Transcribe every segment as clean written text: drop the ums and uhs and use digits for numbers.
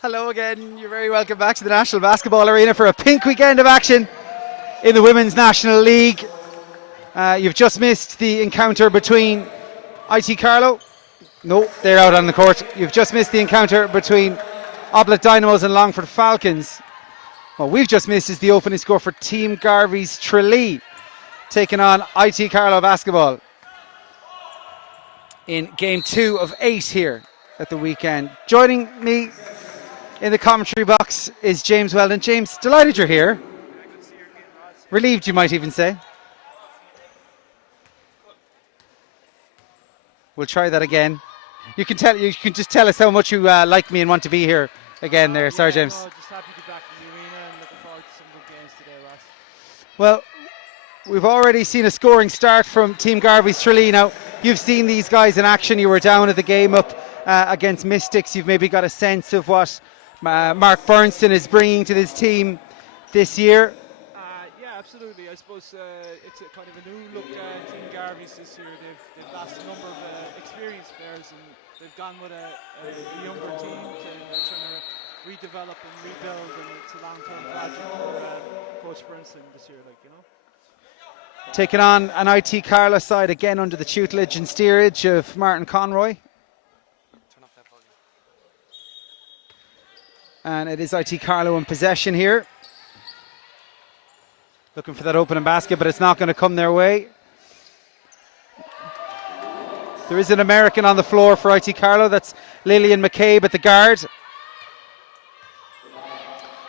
Hello again. You're very welcome back to the National Basketball Arena for a pink weekend of action in the Women's National League. You've just missed the encounter between IT Carlow. No, they're out on the court. You've just missed the encounter between Oblate Dynamos and Longford Falcons. What we've just missed is the opening score for Team Garvey's Tralee taking on IT Carlow basketball in game 2 of 8 here at the weekend. Joining me in the commentary box is James Weldon. James, delighted you're here. Relieved, you might even say. We'll try that again. You can just tell us how much you like me and want to be here again there. Sorry, James. No, just happy to be back in the arena and looking forward to some good games today, Ross. Well, we've already seen a scoring start from Team Garvey's Tralee. Now, you've seen these guys in action. You were down at the game up against Mystics. You've maybe got a sense of what Mark Bernstein is bringing to this team this year. Yeah, absolutely. I suppose it's a kind of a new look Team Garvey's this year. They've lost a number of experienced players and they've gone with a younger team trying to redevelop and rebuild, and it's a long-term project for Coach Bernstein this year, Taking on an IT Carlow side again under the tutelage and steerage of Martin Conroy. And it is IT Carlow in possession here. Looking for that opening basket, but it's not going to come their way. There is an American on the floor for IT Carlow. That's Lillian McCabe at the guard.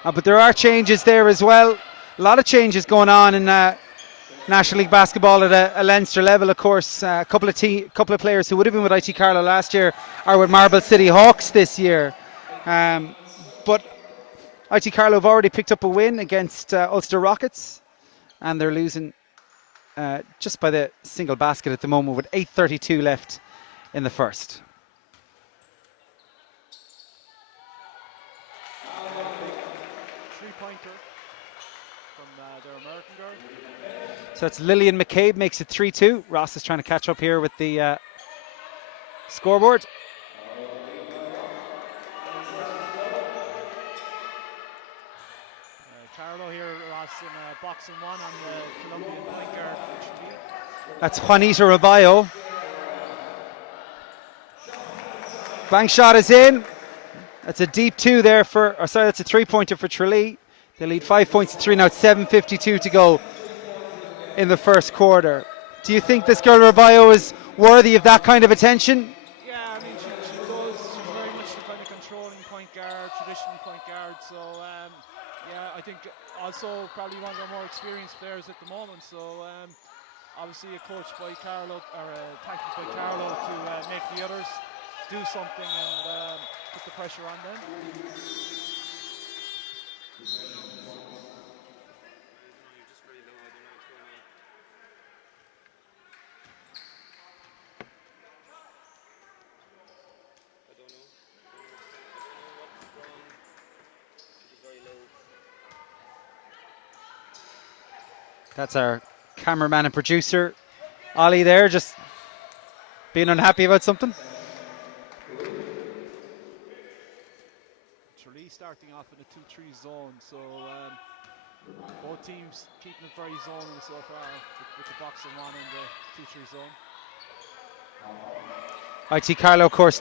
But there are changes there as well. A lot of changes going on in National League basketball at a Leinster level. Of course, a couple of players who would have been with IT Carlow last year are with Marble City Hawks this year. But IT Carlow have already picked up a win against Ulster Rockets, and they're losing just by the single basket at the moment with 8:32 left in the first. Three-pointer from their American guard. So that's Lillian McCabe, makes it 3-2. Ross is trying to catch up here with the scoreboard. Carlow here, Ross, in boxing one on the Colombian point guard for Tralee. That's Juanita Raballo. Bank shot is in. That's a deep two there that's a three-pointer for Tralee. They lead 5 points to 3 now. It's 7:52 to go in the first quarter. Do you think this girl Raballo is worthy of that kind of attention? Yeah, I mean, she does. She's very much the kind of controlling point guard, traditional point guard. So, yeah, I think also probably one of the more experienced players at the moment. So, obviously a coach by Carlow, or a tactic by Carlow to make the others do something and put the pressure on them. That's our cameraman and producer, Ollie there, just being unhappy about something. Tralee starting off in a 2-3 zone, so both teams keeping it very zonal so far with the boxing one and the 2-3 zone. IT Carlow, of course,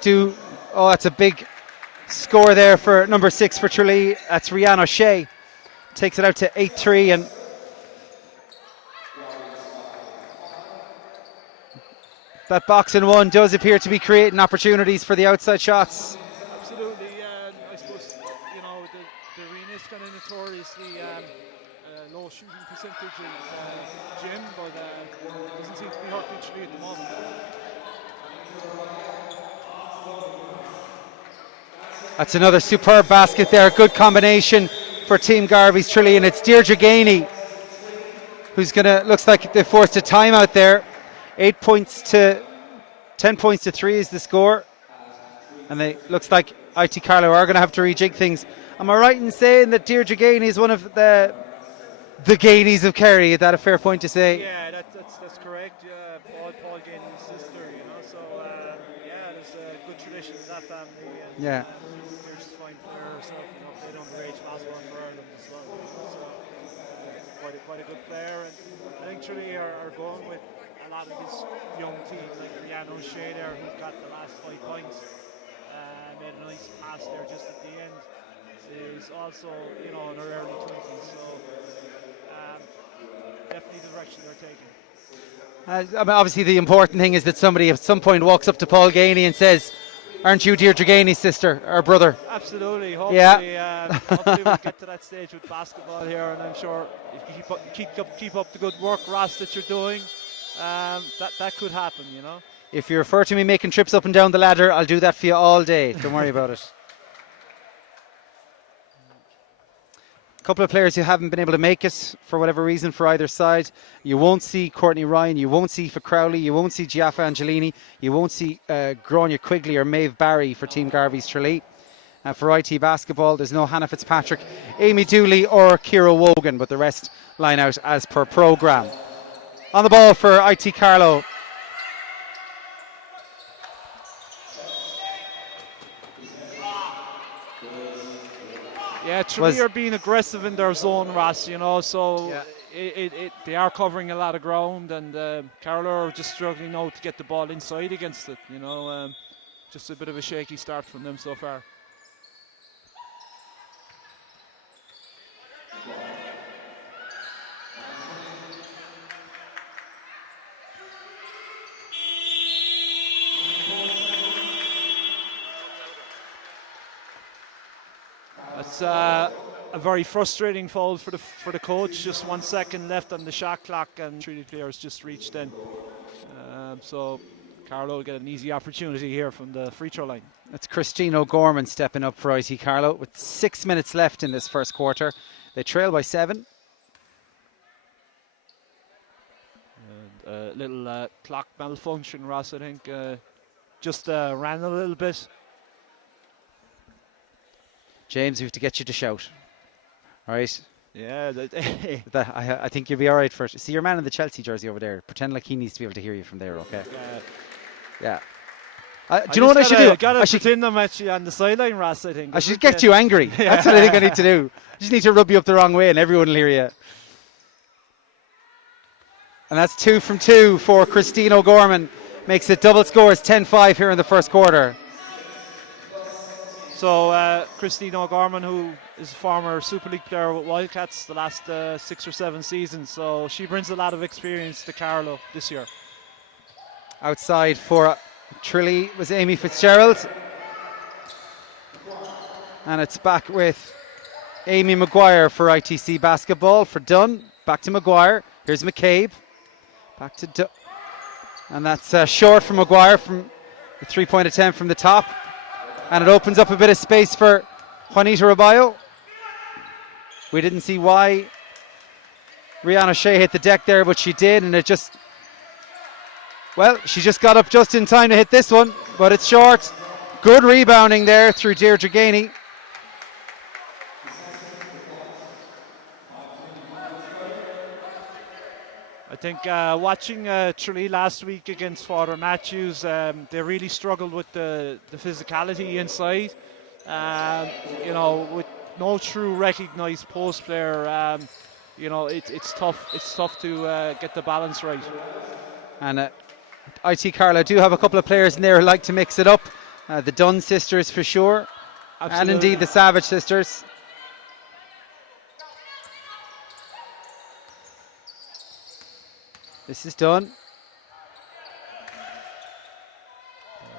that's a big score there for number 6 for Tralee. That's Rihanna Shea. Takes it out to 8-3, and that boxing one does appear to be creating opportunities for the outside shots. Absolutely, I suppose, the arena is kind of notoriously low shooting percentage gym, but it doesn't seem to be hurting Tralee at the moment. That's another superb basket there. Good combination for Team Garvey's Tralee, and it's Deirdre Gainey who's looks like they forced a timeout there. 10 points to 3 is the score, and looks like IT Carlow are going to have to rejig things. Am I right in saying that Deirdre Gainey is one of the Gainies of Kerry? Is that a fair point to say? Yeah, that's correct. Paul Gainey's sister, so yeah, there's a good tradition tradition in that family. And, Yeah. You're just a fine player herself, you know, played underage basketball for Ireland as well. You know, so quite a good player. And I think Tralee are going with a lot of this young team, like Rihanna O'Shea there, who got the last 5 points, made a nice pass there just at the end. Is also, you know, in her early 20s, so definitely the direction they're taking. I mean, obviously, the important thing is that somebody at some point walks up to Paul Ganey and says, "Aren't you Deirdre Ganey's sister or brother?" Absolutely. Hopefully, Yeah. hopefully we'll get to that stage with basketball here, and I'm sure if you keep up the good work, Ross, that you're doing, that could happen, you know. If you refer to me making trips up and down the ladder, I'll do that for you all day. Don't worry about it. A couple of players who haven't been able to make it for whatever reason for either side. You won't see Courtney Ryan, you won't see for Crowley, you won't see Giaffa Angelini, you won't see Grania Quigley or Maeve Barry for Team Garvey's Tralee. For IT basketball, there's no Hannah Fitzpatrick, Amy Dooley or Ciara Wogan, but the rest line out as per programme. On the ball for IT Carlow. Yeah, Tralee are being aggressive in their zone, Ross, you know, so they are covering a lot of ground, and Carlow are just struggling now to get the ball inside against it, you know. Just a bit of a shaky start from them so far. That's a very frustrating foul for the coach. Just 1 second left on the shot clock, and 3 players just reached in. So Carlow will get an easy opportunity here from the free throw line. That's Christine O'Gorman stepping up for IT Carlow with 6 minutes left in this first quarter. They trail by 7. And a little clock malfunction, Ross, I think. Just ran a little bit. James, we have to get you to shout. All right? Yeah. I think you'll be all right first. See your man in the Chelsea jersey over there. Pretend like he needs to be able to hear you from there, okay? Yeah. Do you know what I should do? I should pretend I'm actually on the sideline, Ross, I think. I should get you angry. That's what I think I need to do. I just need to rub you up the wrong way and everyone will hear you. And that's 2 from 2 for Christine O'Gorman. Makes it double scores, 10-5 here in the first quarter. So Christine O'Gorman, who is a former Super League player with Wildcats the last 6 or 7 seasons, so she brings a lot of experience to Carlow this year. Outside for Tralee was Amy Fitzgerald. And it's back with Amy Maguire for ITC basketball for Dunn. Back to Maguire. Here's McCabe. Back to Dunn. And that's short from Maguire from the 3-point attempt from the top. And it opens up a bit of space for Juanita Raballo. We didn't see why Rihanna Shea hit the deck there, but she did, and it just... Well, she just got up just in time to hit this one, but it's short. Good rebounding there through Deirdre Ganey. I think watching Tralee last week against Father Matthews, they really struggled with the physicality inside. You know, with no true recognised post player, you know, it's tough. It's tough to get the balance right. And IT Carlow do have a couple of players in there who like to mix it up. The Dunn sisters for sure. Absolutely. And indeed the Savage sisters. This is done.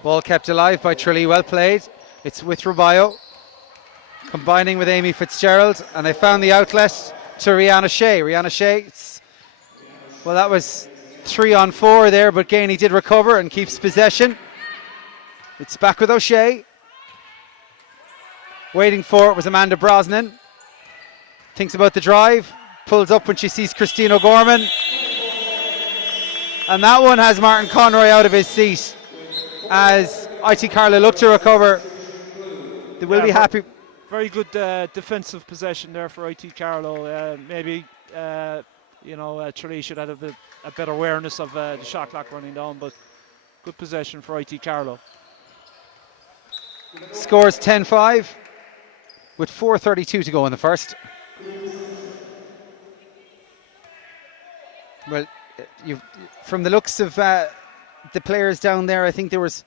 Ball kept alive by Tralee, well played. It's with Raballo, combining with Amy Fitzgerald, and they found the outlet to Rihanna Shea. Rihanna Shea, well, that was 3 on 4 there, but Ganey did recover and keeps possession. It's back with O'Shea. Waiting for it was Amanda Brosnan. Thinks about the drive, pulls up when she sees Christine O'Gorman. And that one has Martin Conroy out of his seat as IT Carlow look to recover. They will be happy. Very good defensive possession there for IT Carlow. Maybe you know, Tralee should have a better awareness of the shot clock running down, but good possession for IT Carlow. Scores 10-5 with 4:32 to go in the first. Well, from the looks of the players down there, I think there was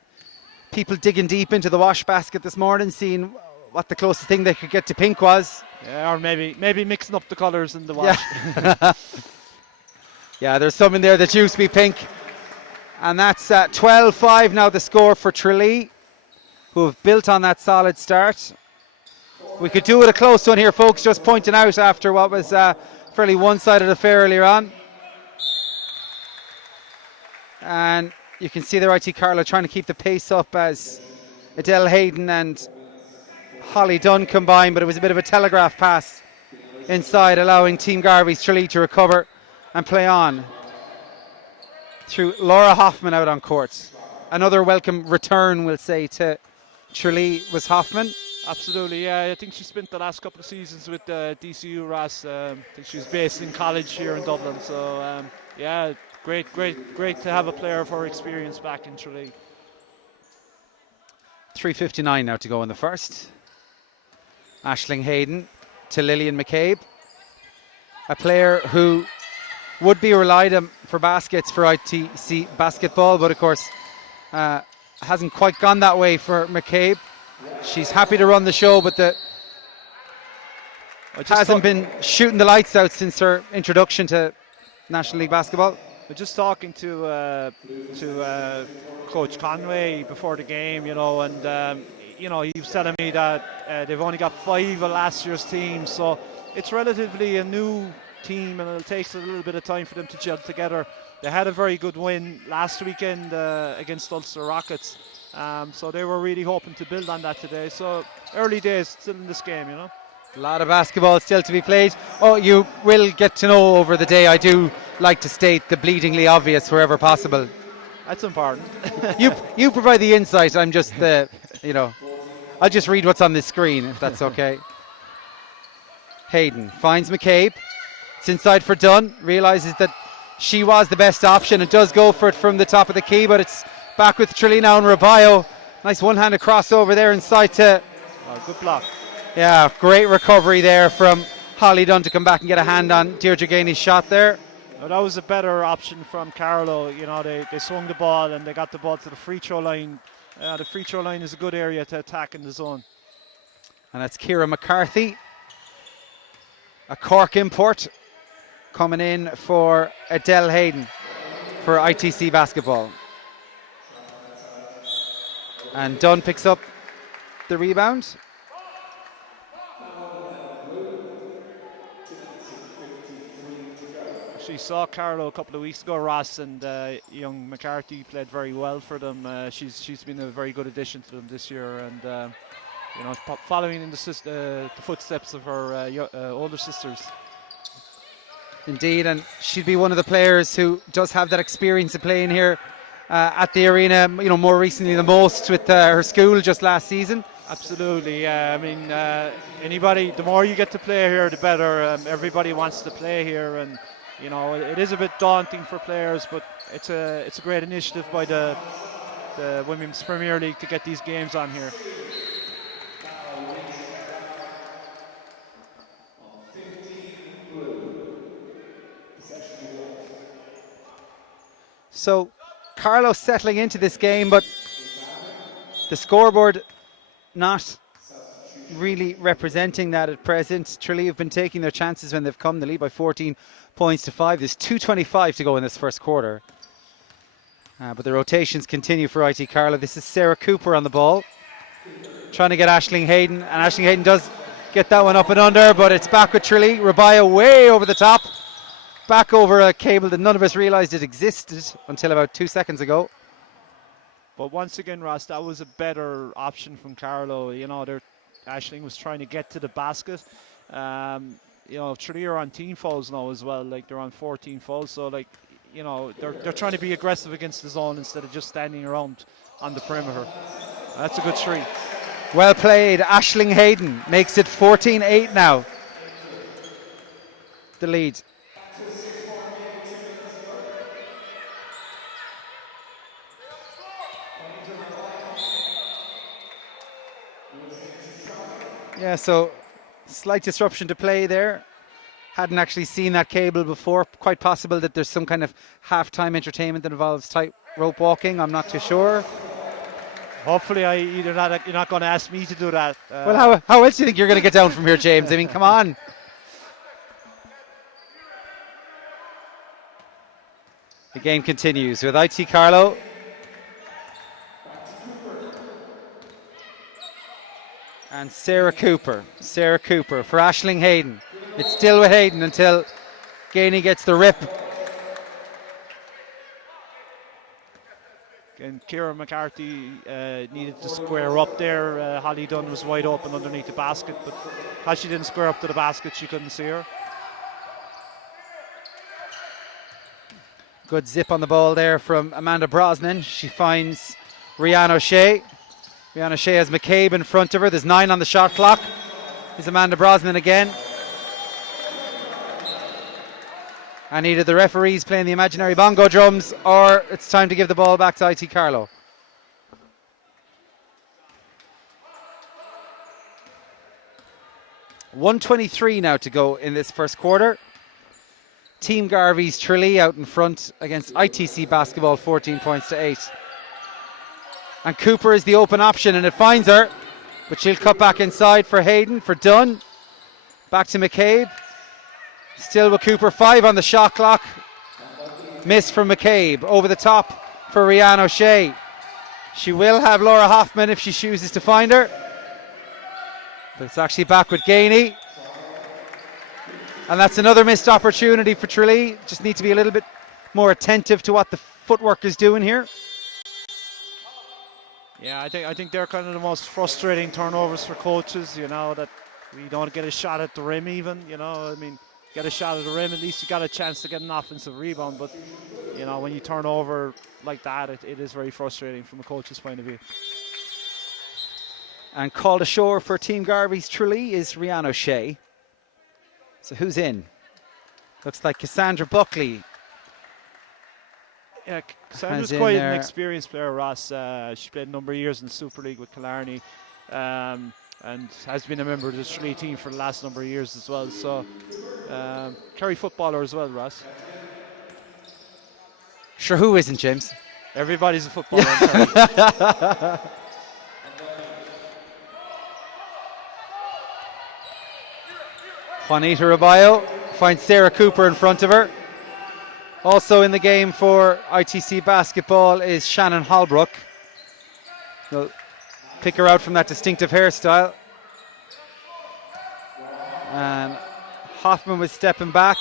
people digging deep into the wash basket this morning, seeing what the closest thing they could get to pink was. Yeah, or maybe mixing up the colours in the wash. Yeah. Yeah, there's some in there that used to be pink. And that's 12-5 now the score for Tralee, who have built on that solid start. We could do it a close one here, folks, just pointing out after what was a fairly one-sided affair earlier on. And you can see there IT Carlow trying to keep the pace up as Adele Hayden and Holly Dunn combined, but it was a bit of a telegraph pass inside, allowing Team Garvey's Tralee to recover and play on. Through Laura Hoffman out on court. Another welcome return, we'll say, to Tralee was Hoffman. Absolutely, yeah. I think she spent the last couple of seasons with DCU Ross. I think she was based in college here in Dublin. So, yeah, great to have a player of her experience back in Tralee. 3:59 now to go in the first. Aisling Hayden to Lillian McCabe. A player who would be relied on for baskets for ITC basketball, but of course hasn't quite gone that way for McCabe. She's happy to run the show, but hasn't been shooting the lights out since her introduction to National League basketball. We're just talking to Coach Conway before the game, you know, and you know, he was telling me that they've only got 5 of last year's team, so it's relatively a new team, and it takes a little bit of time for them to gel together. They had a very good win last weekend against Ulster Rockets, so they were really hoping to build on that today. So early days still in this game, you know. A lot of basketball still to be played. Oh, you will get to know over the day. I do like to state the bleedingly obvious wherever possible. That's important. You provide the insight. I'm just the, you know, I'll just read what's on the screen if that's okay. Hayden finds McCabe. It's inside for Dunn. Realises that she was the best option and does go for it from the top of the key, but it's back with Tralee now and Rabayo. Nice one-handed crossover there inside to... Oh, good block. Yeah, great recovery there from Holly Dunn to come back and get a hand on Deirdre Gainey's shot there. No, that was a better option from Carlow. You know, they swung the ball and they got the ball to the free throw line. The free throw line is a good area to attack in the zone. And that's Ciara McCarthy, a Cork import, coming in for Adele Hayden for ITC basketball. And Dunn picks up the rebound. She saw Carlow a couple of weeks ago, Ross, and young McCarthy played very well for them. She's been a very good addition to them this year, and you know, following in the footsteps of her older sisters. Indeed, and she'd be one of the players who does have that experience of playing here at the arena, you know, more recently than most with her school just last season. Absolutely, yeah. I mean, anybody, the more you get to play here, the better. Everybody wants to play here, and you know, it is a bit daunting for players, but it's a great initiative by the Women's Premier League to get these games on here. So Carlow settling into this game, but the scoreboard not really representing that at present. Tralee have been taking their chances when they've come. The lead by 14 points to 5. There's 2:25 to go in this first quarter. But the rotations continue for IT Carlow. This is Sarah Cooper on the ball, trying to get Aisling Hayden, and Aisling Hayden does get that one up and under, but it's back with Tralee. Rabayo way over the top, back over a cable that none of us realised it existed until about 2 seconds ago. But once again, Ross, that was a better option from Carlow. You know, Aisling was trying to get to the basket. You know, Tralee are on team fouls now as well. Like, they're on 14 fouls. So, like, you know, they're trying to be aggressive against the zone instead of just standing around on the perimeter. That's a good three. Well played. Aisling Hayden makes it 14-8 now. The lead. Yeah, so slight disruption to play there. Hadn't actually seen that cable before. Quite possible that there's some kind of halftime entertainment that involves tight rope walking. I'm not too sure. Hopefully, you're not going to ask me to do that. Well, how else do you think you're going to get down from here, James? I mean, come on. The game continues with IT Carlo. And Sarah Cooper for Aisling Hayden. It's still with Hayden until Gainey gets the rip. And Kieran McCarthy needed to square up there. Holly Dunn was wide open underneath the basket, but as she didn't square up to the basket, she couldn't see her. Good zip on the ball there from Amanda Brosnan. She finds Rianne O'Shea. Rianne O'Shea has McCabe in front of her. There's 9 on the shot clock. Here's Amanda Brosnan again. And either the referee's playing the imaginary bongo drums or it's time to give the ball back to IT Carlo. .123 now to go in this first quarter. Team Garvey's Tralee out in front against ITC basketball, 14 points to 8. And Cooper is the open option and it finds her, but she'll cut back inside for Hayden, for Dunn. Back to McCabe. Still with Cooper, 5 on the shot clock. Miss from McCabe, over the top for Rianne O'Shea. She will have Laura Hoffman if she chooses to find her. But it's actually back with Gainey. And that's another missed opportunity for Tralee. Just need to be a little bit more attentive to what the footwork is doing here. Yeah, I think they're kind of the most frustrating turnovers for coaches, you know, that we don't get a shot at the rim even, you know, I mean, get a shot at the rim, at least you got a chance to get an offensive rebound, but, you know, when you turn over like that, it is very frustrating from a coach's point of view. And called ashore for Team Garvey's Tralee is Rianne O'Shea. So who's in? Looks like Cassandra Buckley. Yeah, Cassandra's quite an experienced player, Ross. She played a number of years in the Super League with Killarney and has been a member of the Tralee team for the last number of years as well. So, Kerry footballer as well, Ross. Sure, who isn't, James? Everybody's a footballer. Juanita Raballo finds Sarah Cooper in front of her. Also in the game for ITC basketball is Shannon Holbrook. They'll pick her out from that distinctive hairstyle. And Hoffman was stepping back.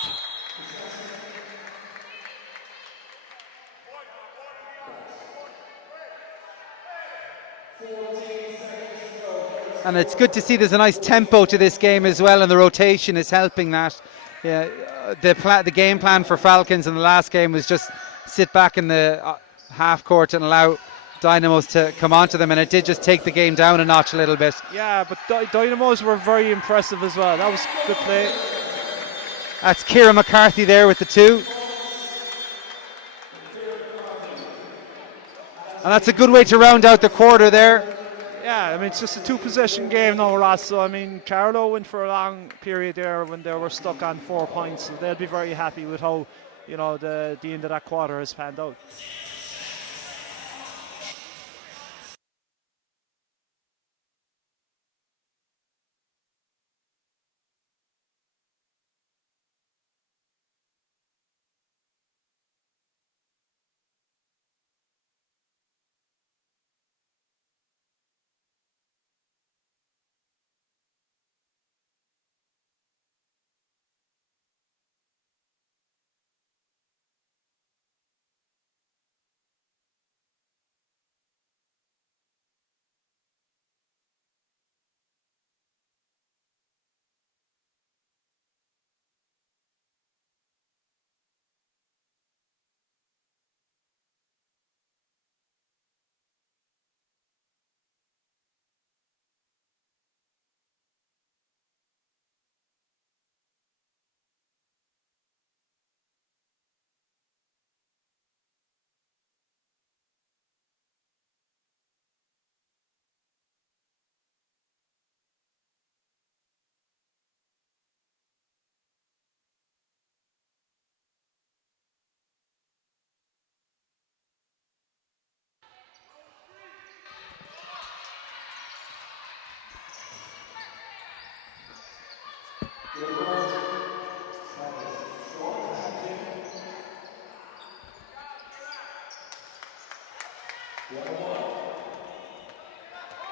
And it's good to see there's a nice tempo to this game as well, and the rotation is helping that. Yeah, the game plan for Falcons in the last game was just sit back in the half court and allow Dynamos to come onto them, and it did just take the game down a notch a little bit. Yeah, but Dynamos were very impressive as well. That was good play. That's Kira McCarthy there with the 2. And that's a good way to round out the quarter there. Yeah, I mean, it's just a 2-possession game now, Ross. So, I mean, Carlo went for a long period there when they were stuck on 4 points. So they'll be very happy with how, you know, the end of that quarter has panned out.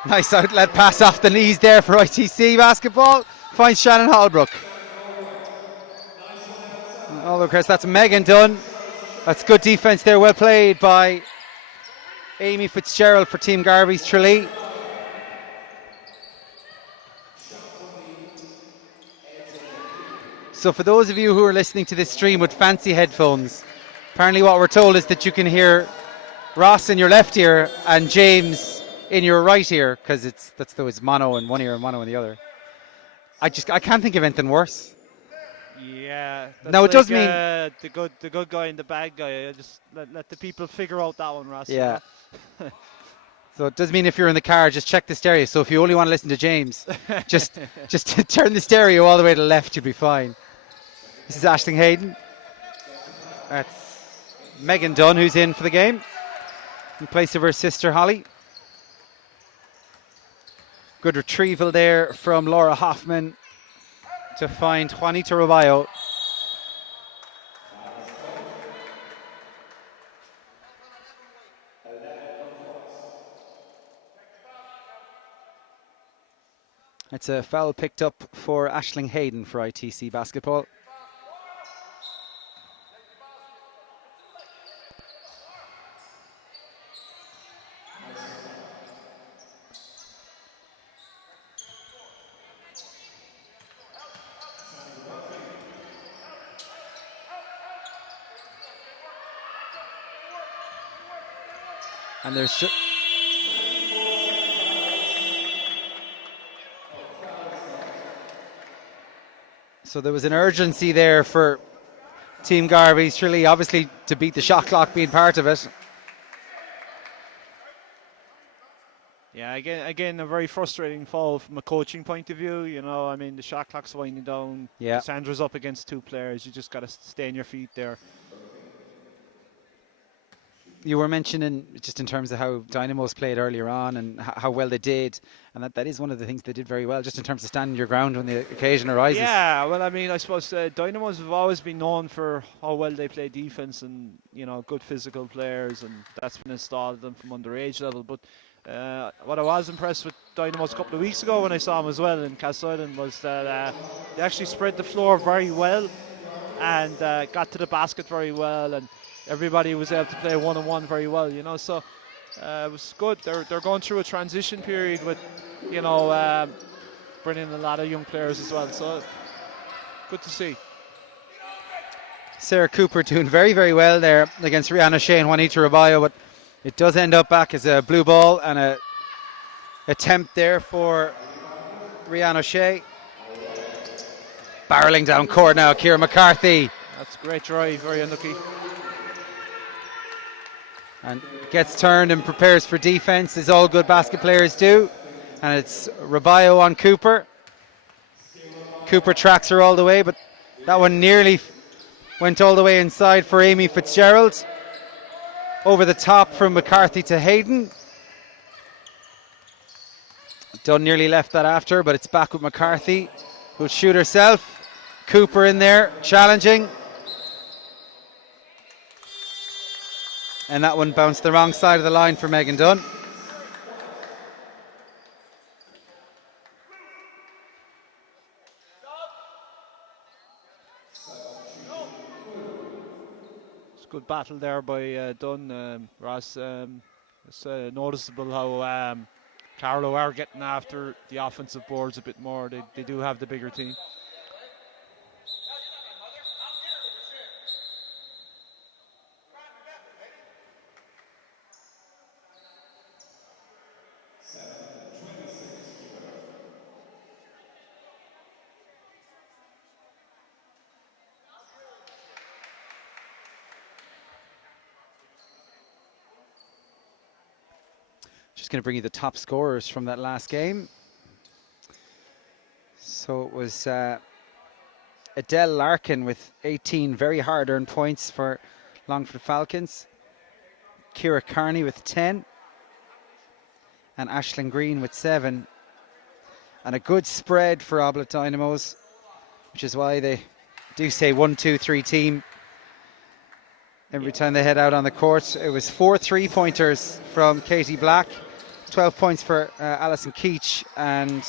Nice outlet pass off the knees there for ITC basketball. Finds Shannon Holbrook. Oh, Chris, that's Megan Dunn. That's good defense there. Well played by Amy Fitzgerald for Team Garvey's Tralee. So for those of you who are listening to this stream with fancy headphones, apparently what we're told is that you can hear Ross in your left ear and James in your right ear, because it's mono in one ear and mono in the other. I can't think of anything worse. Yeah. No, it does mean the good guy and the bad guy. I just let the people figure out that one, Ross. Yeah. So it does mean if you're in the car, just check the stereo. So if you only want to listen to James, just turn the stereo all the way to the left, you'll be fine. This is Aisling Hayden. That's Megan Dunn, who's in for the game in place of her sister Holly. Good retrieval there from Laura Hoffman to find Juanita Roballo. It's a foul picked up for Aisling Hayden for ITC basketball. And there's so there was an urgency there for Team Garvey's Tralee, obviously to beat the shot clock being part of it. Yeah, again, a very frustrating fall from a coaching point of view. You know, I mean, the shot clock's winding down. Yeah. Sandra's up against two players. You just got to stay on your feet there. You were mentioning just in terms of how Dynamos played earlier on and how well they did, and that is one of the things they did very well, just in terms of standing your ground when the occasion arises. Yeah, well, I mean, I suppose Dynamos have always been known for how well they play defense and, you know, good physical players, and that's been installed in them from underage level. But what I was impressed with Dynamos a couple of weeks ago when I saw them as well in Castleisland was that they actually spread the floor very well and got to the basket very well, and everybody was able to play one-on-one very well, you know, so it was good. They're going through a transition period with, you know, bringing in a lot of young players as well, so good to see. Sarah Cooper doing very, very well there against Rihanna Shea and Juanita Roballo, but it does end up back as a blue ball and a attempt there for Rihanna Shea. Barreling down court now, Ciara McCarthy. That's a great drive, very unlucky. And gets turned and prepares for defense, as all good basket players do. And it's Roballo on Cooper. Cooper tracks her all the way, but that one nearly went all the way inside for Amy Fitzgerald. Over the top from McCarthy to Hayden. Dunn nearly left that after, but it's back with McCarthy, who'll shoot herself. Cooper in there, challenging. And that one bounced the wrong side of the line for Megan Dunn. It's a good battle there by Dunn, Ross. It's noticeable how Carlow are getting after the offensive boards a bit more. They do have the bigger team. Just going to bring you the top scorers from that last game. So it was Adele Larkin with 18 very hard-earned points for Longford Falcons. Ciara Carney with 10. And Aisling Green with 7. And a good spread for Oblate Dynamos, which is why they do say 1-2-3 team every time they head out on the court. It was 4 3-pointers from Katie Black, 12 points for Alison Keach and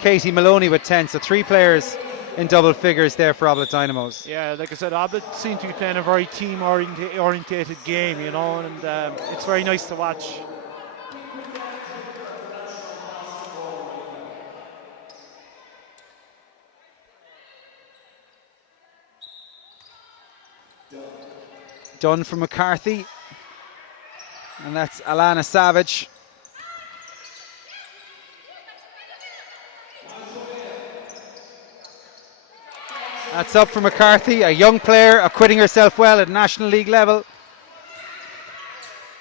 Katie Maloney with 10. So 3 players in double figures there for Oblate Dynamos. Yeah, like I said, Oblate seem to be playing a very team-orientated game, you know, and it's very nice to watch. Done from McCarthy. And that's Alana Savage. That's up for McCarthy, a young player acquitting herself well at National League level.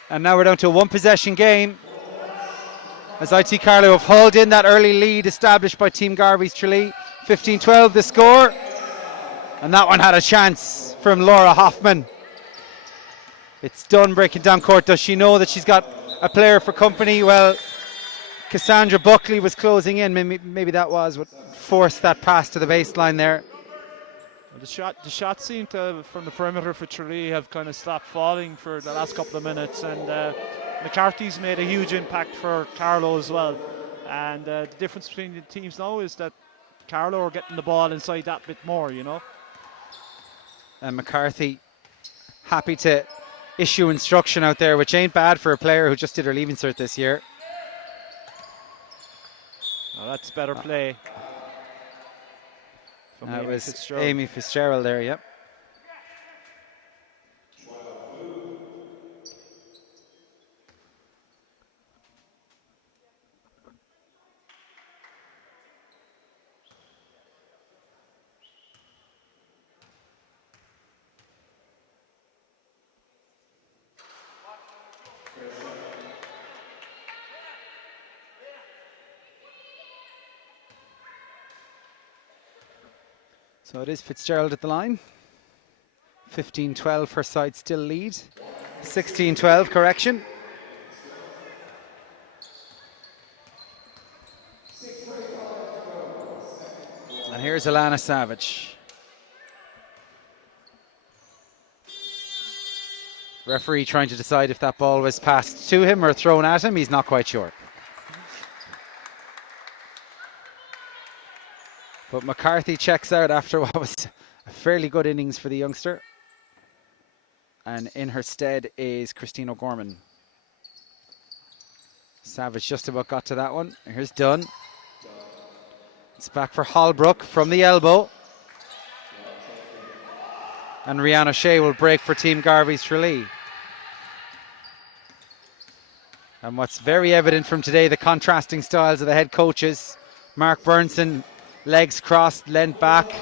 And now we're down to a 1 possession game as IT Carlow have hauled in that early lead established by Team Garvey's Tralee. 15-12 the score. And that one had a chance from Laura Hoffman. It's done breaking down court. Does she know that she's got a player for company? Well, Cassandra Buckley was closing in. Maybe that was what forced that pass to the baseline there. Well, the shot seemed to, from the perimeter for Tralee, have kind of stopped falling for the last couple of minutes, and McCarthy's made a huge impact for Carlow as well. And the difference between the teams now is that Carlow are getting the ball inside that bit more, you know. And McCarthy happy to issue instruction out there, which ain't bad for a player who just did her leaving cert this year. Oh, that's better play. That was Amy Fitzgerald there, yep. So it is Fitzgerald at the line. 15-12, her side still lead. 16-12, correction. And here's Alana Savage. Referee trying to decide if that ball was passed to him or thrown at him. He's not quite sure. But McCarthy checks out after what was a fairly good innings for the youngster. And in her stead is Christine O'Gorman. Savage just about got to that one. Here's Dunn. It's back for Holbrook from the elbow. And Rihanna Shea will break for Team Garvey's Tralee. And what's very evident from today, the contrasting styles of the head coaches. Mark Burnson, legs crossed, leant back.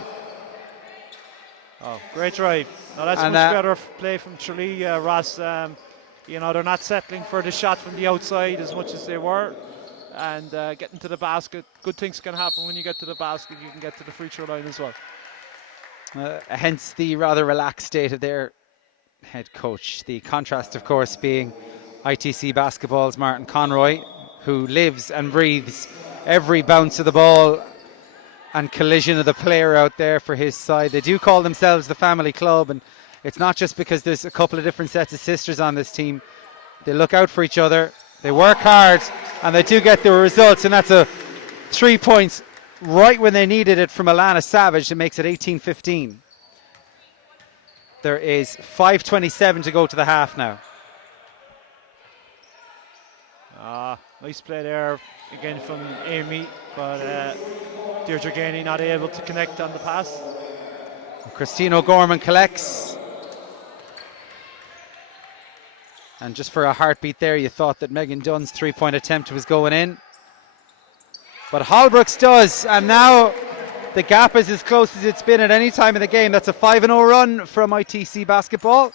Oh, great drive. No, that's much better play from Tralee, Ross. You know, they're not settling for the shot from the outside as much as they were. And getting to the basket, good things can happen when you get to the basket. You can get to the free throw line as well. Hence the rather relaxed state of their head coach. The contrast, of course, being ITC Basketball's Martin Conroy, who lives and breathes every bounce of the ball and collision of the player out there for his side. They do call themselves the family club, and it's not just because there's a couple of different sets of sisters on this team. They look out for each other, they work hard, and they do get the results. And that's a 3 points right when they needed it from Alana Savage that makes it 18-15. There is 5:27 to go to the half now. Nice play there again from Amy, but Deirdre Gainey not able to connect on the pass. Christine O'Gorman collects. And just for a heartbeat there, you thought that Megan Dunn's 3-point attempt was going in. But Holbrooks does, and now the gap is as close as it's been at any time in the game. That's a 5-0 run from ITC Basketball.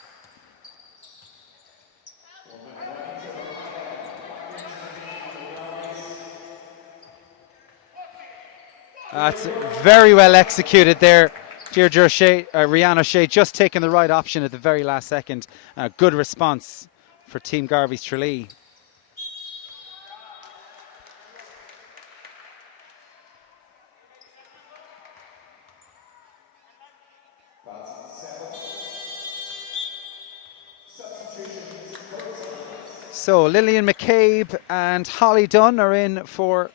That's very well executed there. Deirdre Shea, Rihanna Shea just taking the right option at the very last second. Good response for Team Garvey's Tralee. So Lillian McCabe and Holly Dunn are in for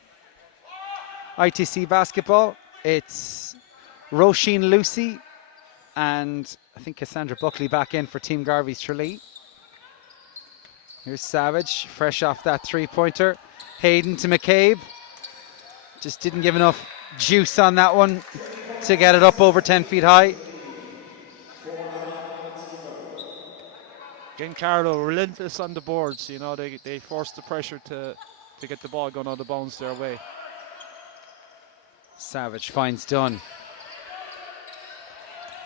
ITC basketball. It's Roisin Lucy and I think Cassandra Buckley back in for Team Garvey's Tralee. Here's Savage, fresh off that three-pointer. Hayden to McCabe. Just didn't give enough juice on that one to get it up over 10 feet high. Again, Carlo, relentless on the boards. You know, they force the pressure to get the ball going out of bounds their way. Savage finds Dunn.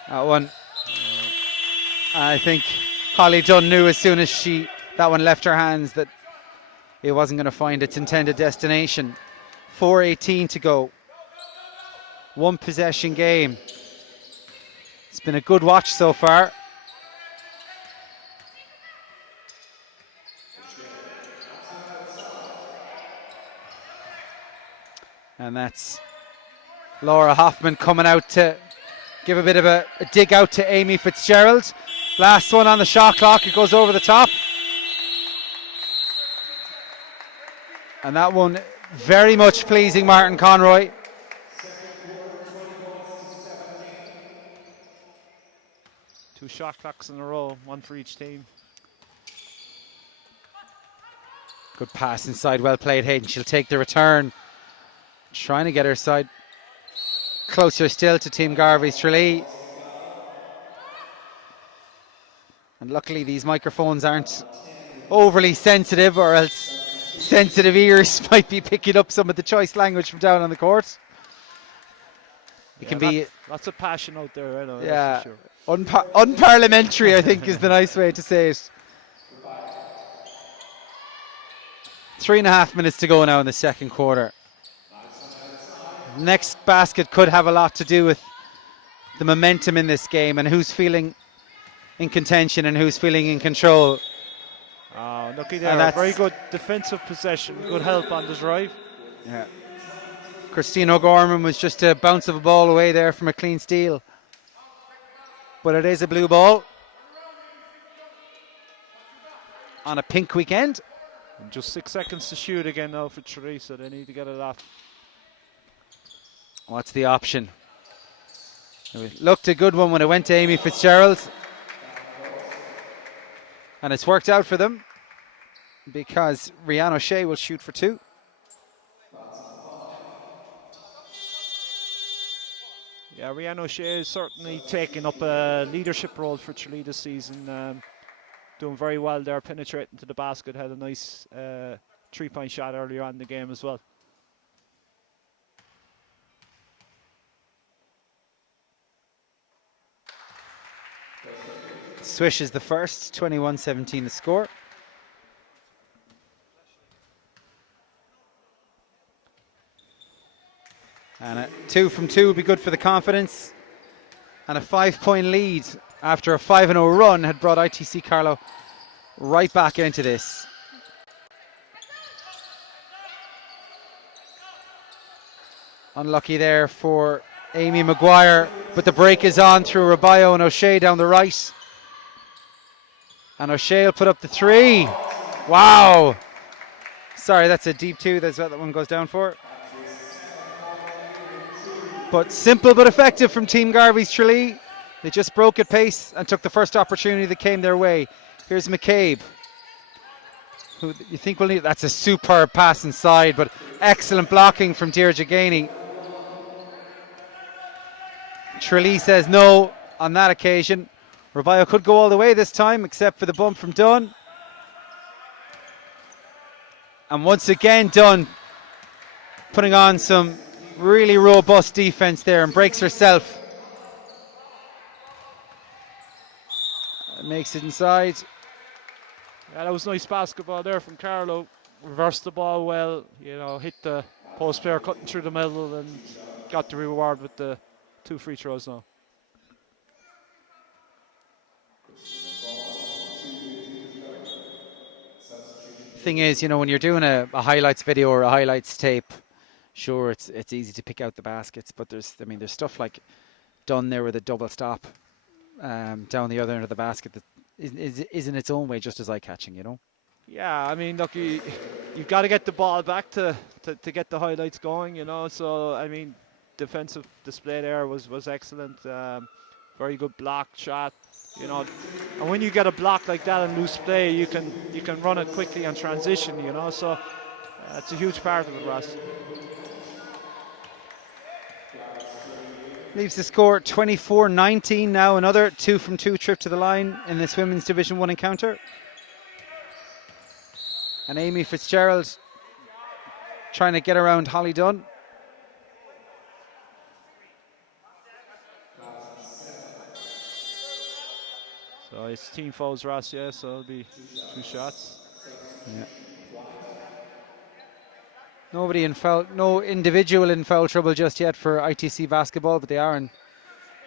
That one, I think Holly Dunn knew as soon as that one left her hands that it wasn't going to find its intended destination. 4:18 to go. One possession game. It's been a good watch so far. And that's Laura Hoffman coming out to give a bit of a dig out to Amy Fitzgerald. Last one on the shot clock. It goes over the top. And that one very much pleasing Martin Conroy. Two shot clocks in a row, one for each team. Good pass inside, well played Hayden. She'll take the return. Trying to get her side closer still to Team Garvey's Tralee. And luckily these microphones aren't overly sensitive, or else sensitive ears might be picking up some of the choice language from down on the court. It can be lots of passion out there, I know. Yeah, sure. Unparliamentary, I think is the nice way to say it. 3.5 minutes to go now in the second quarter. Next basket could have a lot to do with the momentum in this game and who's feeling in contention and who's feeling in control. Oh, looky there. Very good defensive possession. Good help on the drive. Yeah. Christine O'Gorman was just a bounce of a ball away there from a clean steal. But it is a blue ball on a pink weekend. And just 6 seconds to shoot again now for Teresa. They need to get it off. What's the option? It looked a good one when it went to Amy Fitzgerald. And it's worked out for them because Rianne O'Shea will shoot for two. Yeah, Rianne O'Shea is certainly taking up a leadership role for Tralee this season. Doing very well there, penetrating to the basket. Had a nice 3-point shot earlier on in the game as well. Swish is the first, 21-17 the score. And a 2 from 2 would be good for the confidence. And a 5-point lead after a 5-0 run had brought ITC Carlow right back into this. Unlucky there for Amy Maguire, but the break is on through Rabayo and O'Shea down the right. And O'Shea will put up the three. Wow. Sorry, that's a deep two. That's what that one goes down for. But simple but effective from Team Garvey's Tralee. They just broke at pace and took the first opportunity that came their way. Here's McCabe, who you think will need. That's a superb pass inside, but excellent blocking from Deirdre Gainey. Tralee says no on that occasion. Rabayo could go all the way this time, except for the bump from Dunn. And once again, Dunn putting on some really robust defense there and breaks herself. Makes it inside. Yeah, that was nice basketball there from Carlo. Reversed the ball well, you know, hit the post player cutting through the middle and got the reward with the 2 free throws now. Thing is, you know, when you're doing a highlights video or a highlights tape, sure, it's easy to pick out the baskets, but there's stuff like done there with a double stop down the other end of the basket that is in its own way just as eye-catching, you know. Yeah, I mean, look, you've got to get the ball back to get the highlights going, you know. So, I mean, defensive display there was excellent. Very good block shot, you know. And when you get a block like that and loose play, you can run it quickly and transition, you know. So, it's a huge part of it, Ross. Leaves the score 24-19 now. Another 2-from-2 trip to the line in this Women's Division 1 encounter. And Amy Fitzgerald trying to get around Holly Dunn. So it's team fouls, Ross, yeah, so it'll be 2 shots. Yeah. Nobody in foul, no individual in foul trouble just yet for ITC basketball, but they are in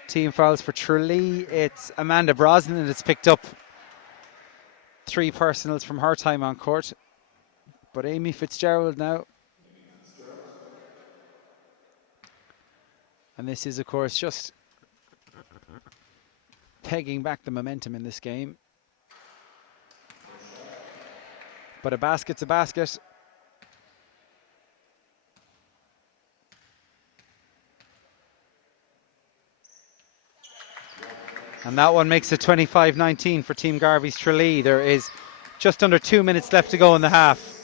team fouls for Tralee. It's Amanda Brosnan that's picked up 3 personals from her time on court. But Amy Fitzgerald now. And this is, of course, just pegging back the momentum in this game. But a basket's a basket. And that one makes it 25-19 for Team Garvey's Tralee. There is just under 2 minutes left to go in the half.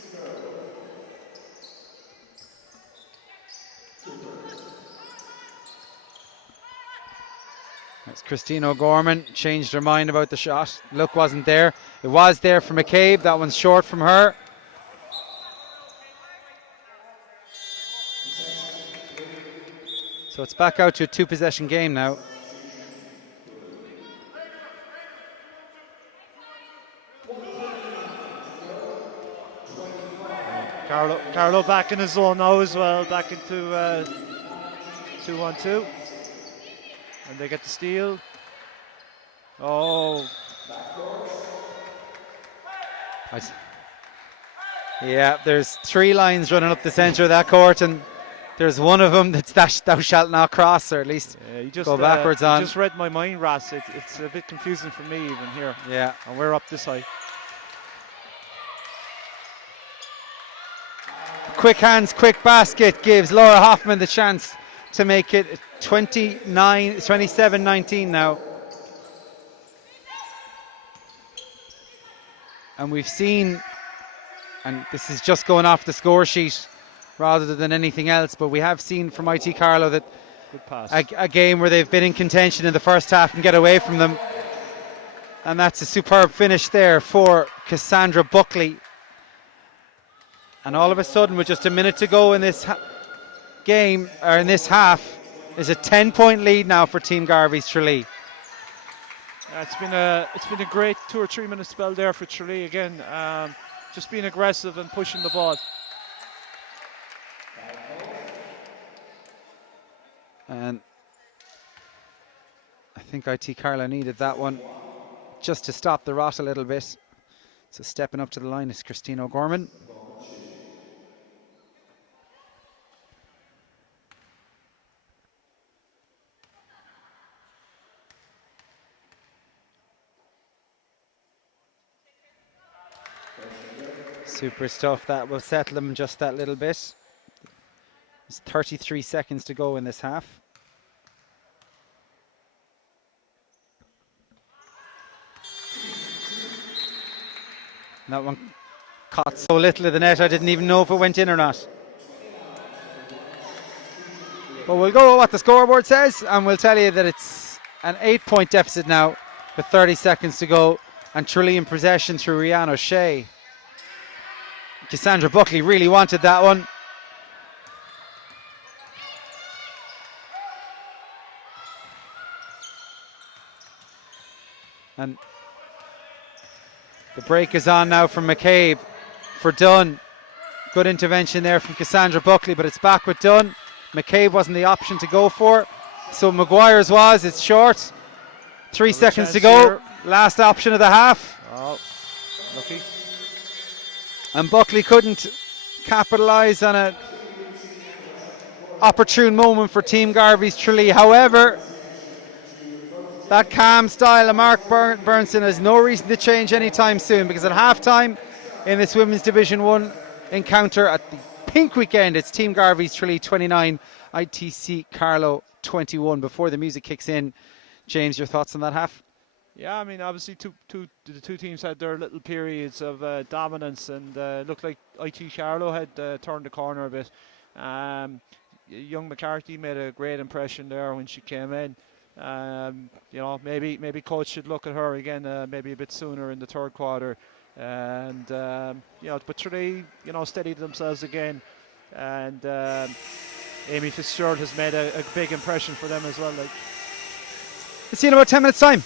That's Christine O'Gorman, changed her mind about the shot. Look wasn't there. It was there for McCabe. That one's short from her. So it's back out to a 2-possession game now. Carlo back in his zone now as well, back into 2-1-2. And they get the steal. Oh. Yeah, there's 3 lines running up the centre of that court, and there's one of them that's thou shalt not cross, or at least you just, go backwards on. You just read my mind, Ross. It's a bit confusing for me even here. Yeah. And we're up this high. Quick hands, quick basket gives Laura Hoffman the chance to make it 27-19 now. And we've seen, and this is just going off the score sheet rather than anything else, but we have seen from IT Carlow that good pass. A game where they've been in contention in the first half and get away from them. And that's a superb finish there for Cassandra Buckley. And all of a sudden, with just a minute to go in this game, or in this half, is a 10-point lead now for Team Garvey's Tralee. It's been a great 2 or 3 minute spell there for Tralee again. Just being aggressive and pushing the ball. And I think IT Carlow needed that one just to stop the rot a little bit. So stepping up to the line is Christine O'Gorman. Super stuff. That will settle them just that little bit. There's 33 seconds to go in this half. That one caught so little of the net, I didn't even know if it went in or not. But we'll go with what the scoreboard says, and we'll tell you that it's an 8-point deficit now with 30 seconds to go, and Tralee in possession through Rihanna O'Shea. Cassandra Buckley really wanted that one. And the break is on now from McCabe for Dunn. Good intervention there from Cassandra Buckley, but it's back with Dunn. McCabe wasn't the option to go for, so Maguire's was. It's short. 3 seconds to go. Here. Last option of the half. Oh, lucky. And Buckley couldn't capitalise on an opportune moment for Team Garvey's Tralee. However, that calm style of Mark Burnson has no reason to change anytime soon, because at halftime in this Women's Division 1 encounter at the Pink Weekend. It's Team Garvey's Tralee 29, ITC Carlow 21. Before the music kicks in, James, your thoughts on that half? Yeah, I mean, obviously, the two teams had their little periods of dominance, and looked like IT Carlow had turned the corner a bit. Young McCarthy made a great impression there when she came in. Maybe coach should look at her again, maybe a bit sooner in the third quarter. And but Tralee, steadied themselves again, and Amy Fitzgerald has made a big impression for them as well. Like, See you in about 10 minutes' time.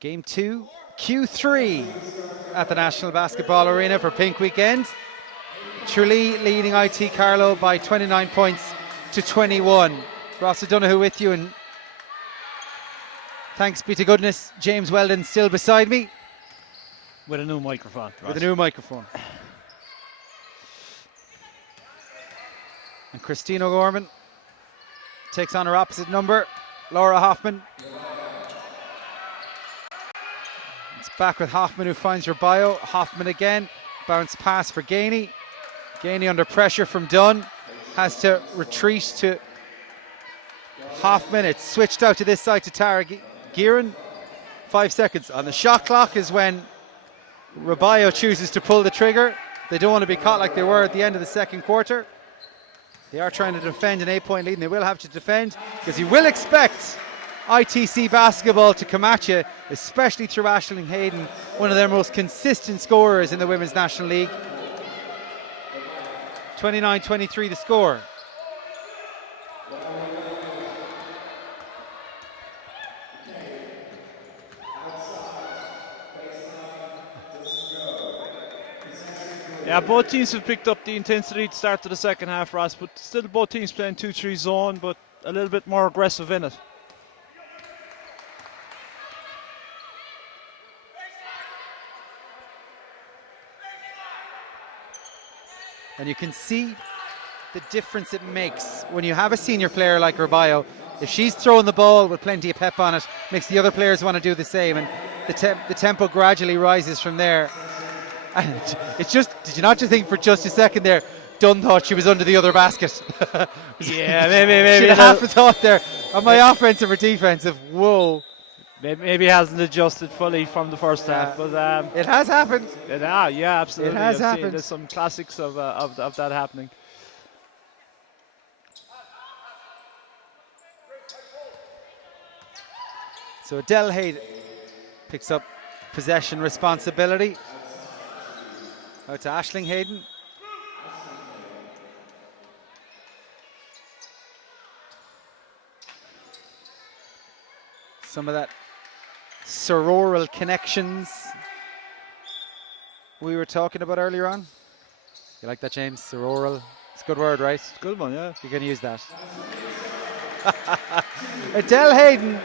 Game 2, Q3 at the National Basketball Arena for Pink Weekend. Tralee leading IT Carlow by 29 points to 21. Ross O'Donoghue with you, and thanks be to goodness, James Weldon still beside me. With a new microphone. With a new microphone. And Christine O'Gorman takes on her opposite number, Laura Hoffman. It's back with Hoffman, who finds her bio. Hoffman again, bounce pass for Gainey. Gainey under pressure from Dunn, has to retreat to Hoffman. It's switched out to this side to Tara Gearan. 5 seconds on the shot clock is when Rabayo chooses to pull the trigger. They don't want to be caught like they were at the end of the second quarter. They are trying to defend an 8-point lead, and they will have to defend because you will expect ITC basketball to come at you, especially through Aisling Hayden, one of their most consistent scorers in the Women's National League. 29-23 the score. Yeah, both teams have picked up the intensity to start to the second half, Ross, but still both teams playing 2-3 zone, but a little bit more aggressive in it. And you can see the difference it makes when you have a senior player like Rabayo. If she's throwing the ball with plenty of pep on it, makes the other players want to do the same, and the tempo gradually rises from there. And it's just, did you not just think for just a second there, Dunn thought she was under the other basket? Yeah, maybe. She had half a thought there. Am I offensive or defensive? Whoa. Maybe he hasn't adjusted fully from the first half, but it has happened. Yeah, absolutely. It has happened. There's some classics of that happening. So Adele Hayden picks up possession responsibility. Out to Aisling Hayden. Some of that sororal connections we were talking about earlier on. You like that, James? Sororal. It's a good word, right? It's a good one, yeah. You're going to use that. Adele Hayden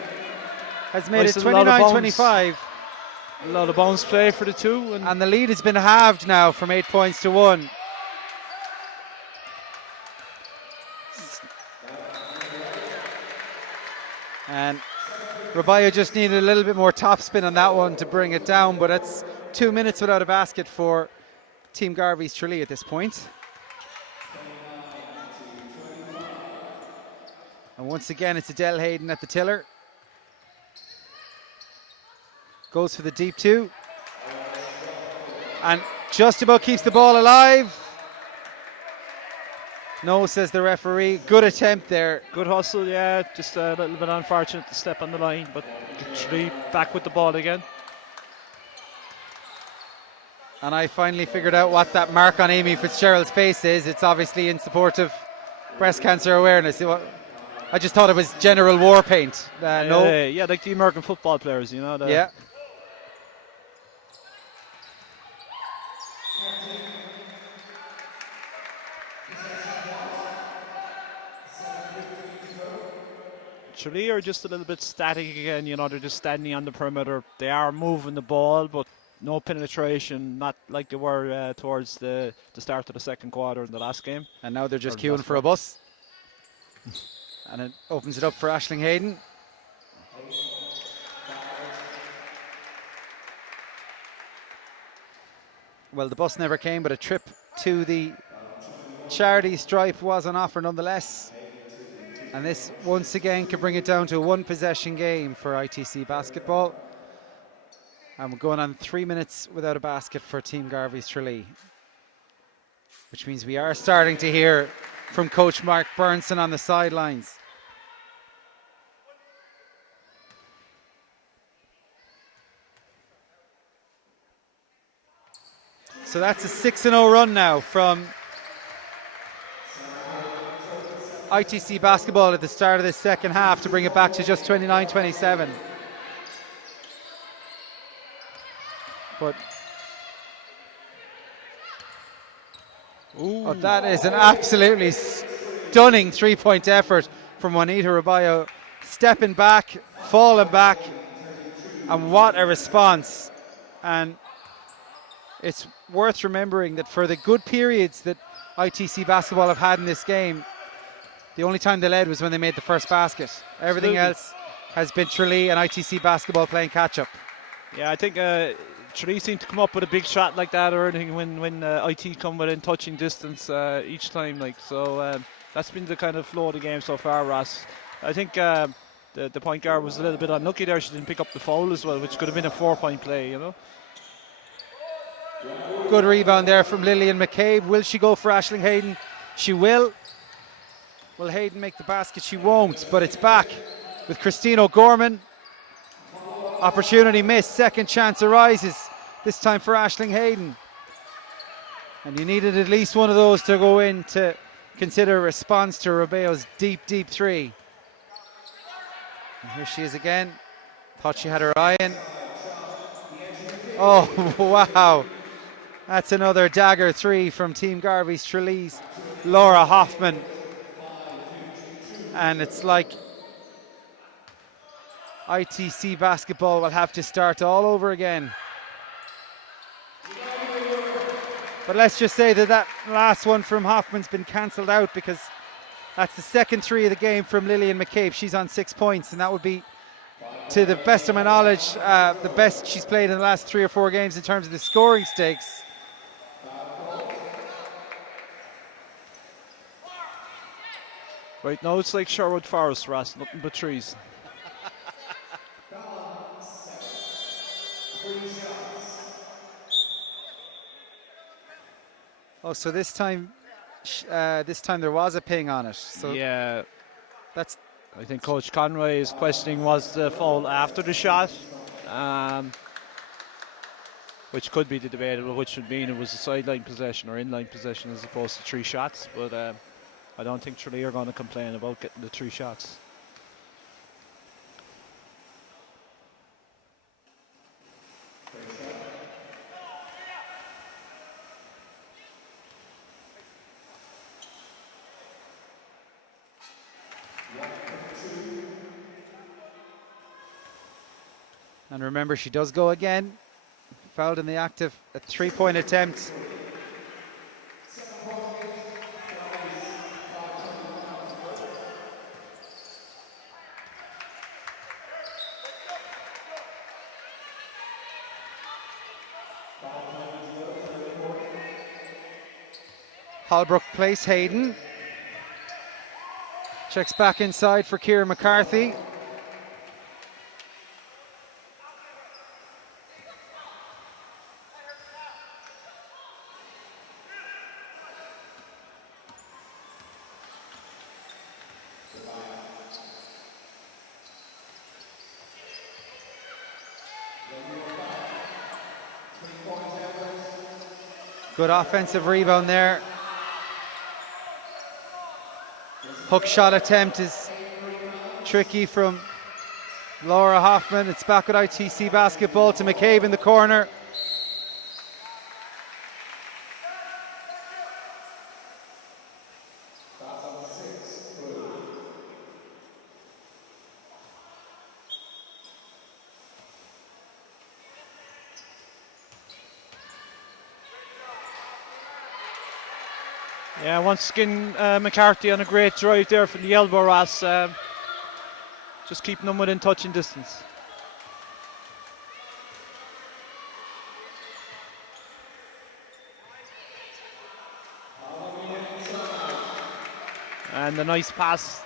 has made it 29-25. A lot of bounce play for the two. And the lead has been halved now from 8 points to 1. And Rabayo just needed a little bit more topspin on that one to bring it down, but it's 2 minutes without a basket for Team Garvey's Tralee at this point. And once again, it's Adele Hayden at the tiller. Goes for the deep two. And just about keeps the ball alive. No, says the referee. Good attempt there. Good hustle, yeah. Just a little bit unfortunate to step on the line, but Tralee back with the ball again. And I finally figured out what that mark on Amy Fitzgerald's face is. It's obviously in support of breast cancer awareness. I just thought it was general war paint. No. Yeah, like the American football players, you know. Yeah. Tralee are just a little bit static again, you know, they're just standing on the perimeter. They are moving the ball, but no penetration, not like they were towards the start of the second quarter in the last game. And now they're just queuing for a bus. And it opens it up for Aisling Hayden. Well, the bus never came, but a trip to the charity stripe was on offer nonetheless. And this once again could bring it down to a one-possession game for ITC basketball. And we're going on 3 minutes without a basket for Team Garvey's Tralee. Which means we are starting to hear from Coach Mark Burnson on the sidelines. So that's a 6-0 run now from ITC basketball at the start of this second half to bring it back to just 29-27. But that is an absolutely stunning three-point effort from Juanita Raballo. Stepping back, falling back, and what a response. And it's worth remembering that for the good periods that ITC basketball have had in this game, the only time they led was when they made the first basket. Everything else has been Tralee and ITC basketball playing catch-up. Yeah, I think Tralee seemed to come up with a big shot like that or anything when IT come within touching distance each time. That's been the kind of flow of the game so far, Ross. I think the point guard was a little bit unlucky there. She didn't pick up the foul as well, which could have been a 4-point play, you know. Good rebound there from Lillian McCabe. Will she go for Aisling Hayden? She will. Will Hayden make the basket? She won't, but it's back with Christine O'Gorman. Opportunity missed, second chance arises, this time for Aisling Hayden. And you needed at least one of those to go in to consider a response to Raballo's deep, deep three. And here she is again. Thought she had her eye in. Oh, wow. That's another dagger three from Team Garvey's Tralee's Laura Hoffman. And it's like ITC basketball will have to start all over again. But let's just say that last one from Hoffman's been cancelled out because that's the second three of the game from Lillian McCabe. She's on 6 points, and that would be, to the best of my knowledge, the best she's played in the last 3 or 4 games in terms of the scoring stakes. Right now it's like Sherwood Forest, Ross, nothing but trees. Oh, so this time there was a ping on it. So yeah, that's. I think Coach Conroy is questioning was the foul after the shot, which could be the debatable, which would mean it was a sideline possession or inline possession as opposed to 3 shots. But I don't think Tralee are going to complain about getting the 3 shots. And remember, she does go again. Fouled in the act of a 3-point attempt. Holbrook plays Hayden. Checks back inside for Ciara McCarthy. Good offensive rebound there. Hook shot attempt is tricky from Laura Hoffman. It's back with ITC basketball to McCabe in the corner. Yeah, once again, McCarthy on a great drive there from the elbow, Ross. Just keeping them within touching distance. And a nice pass.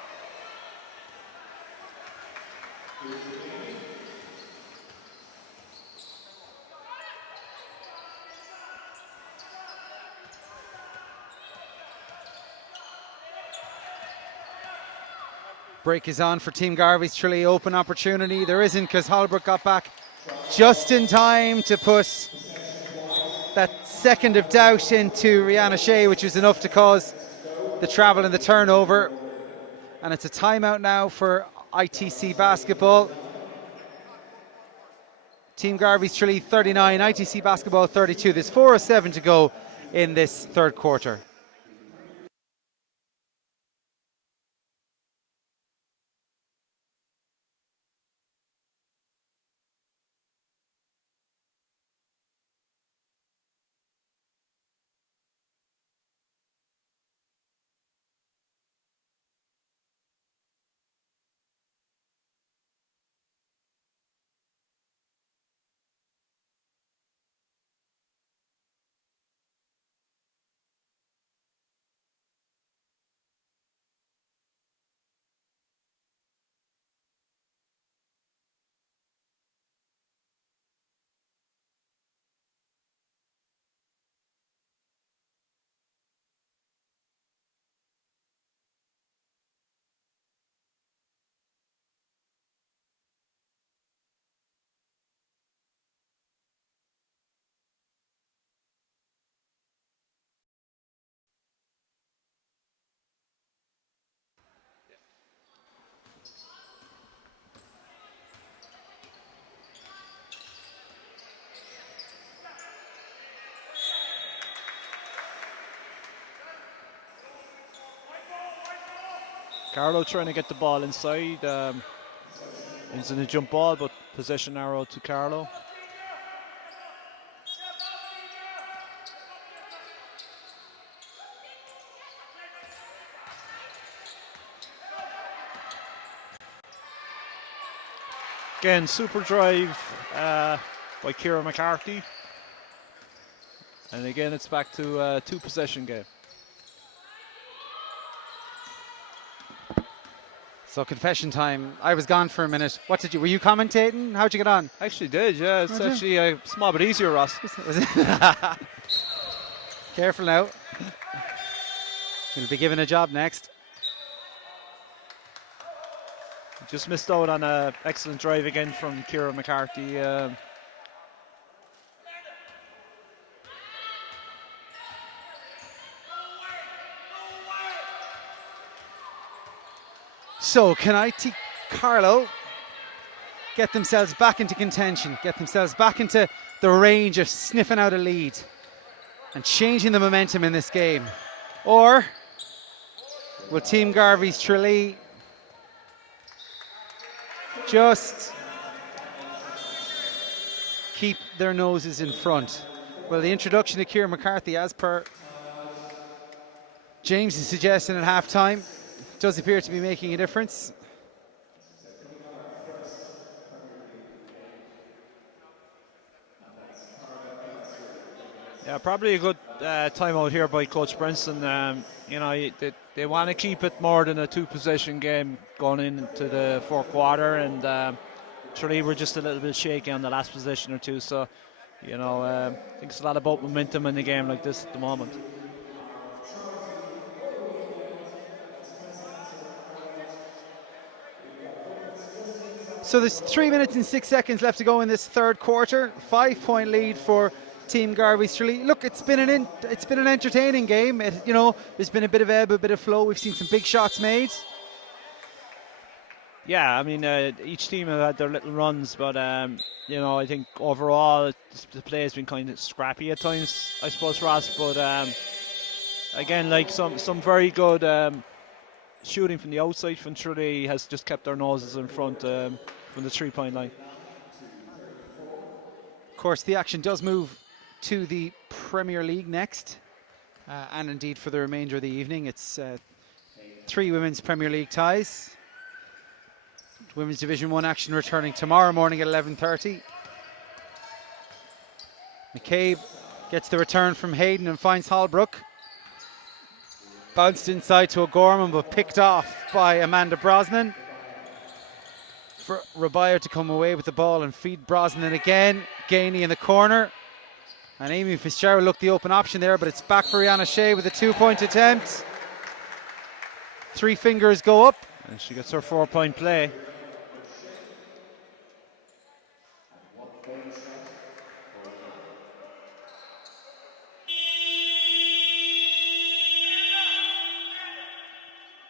Break is on for Team Garvey's Tralee. Open opportunity. There isn't because Holbrook got back just in time to put that second of doubt into Rihanna Shea, which was enough to cause the travel and the turnover. And it's a timeout now for ITC basketball. Team Garvey's Tralee 39, ITC Basketball 32. There's 4:07 to go in this third quarter. Carlo trying to get the ball inside. It's in a jump ball, but possession arrow to Carlo. Again, super drive by Kieran McCarthy. And again, it's back to a two-possession game. So confession time. I was gone for a minute. Were you commentating? How'd you get on? Actually did, yeah. It's actually a small bit easier, Ross. Careful now. You'll be given a job next. Just missed out on an excellent drive again from Kieran McCarthy. So can IT Carlo get themselves back into contention, get themselves back into the range of sniffing out a lead and changing the momentum in this game? Or will Team Garvey's Tralee just keep their noses in front? Well, the introduction of Kieran McCarthy, as per James' suggestion at halftime, does appear to be making a difference. Yeah, probably a good timeout here by Coach Brinson. You know, they want to keep it more than a two-possession game going into the fourth quarter, and Tralee were just a little bit shaky on the last possession or two. So, you know, I think it's a lot about momentum in a game like this at the moment. So there's 3 minutes and 6 seconds left to go in this third quarter. 5-point lead for Team Garvey's Tralee. Look, it's been an entertaining game. You know, there's been a bit of ebb, a bit of flow. We've seen some big shots made. Yeah, I mean, each team have had their little runs, but you know, I think overall the play has been kind of scrappy at times, I suppose, Ross. But again, like some very good shooting from the outside from Tralee has just kept their noses in front from the 3-point line. Of course, the action does move to the Premier League next, and indeed for the remainder of the evening. It's 3 women's Premier League ties. Women's Division 1 action returning tomorrow morning at 11:30. McCabe gets the return from Hayden and finds Hallbrook. Bounced inside to O'Gorman, but picked off by Amanda Brosnan. For Rabio to come away with the ball and feed Brosnan again. Gainey in the corner. And Amy Fitzgerald looked the open option there, but it's back for Rihanna Shea with a 2-point attempt. 3 fingers go up. And she gets her 4-point play.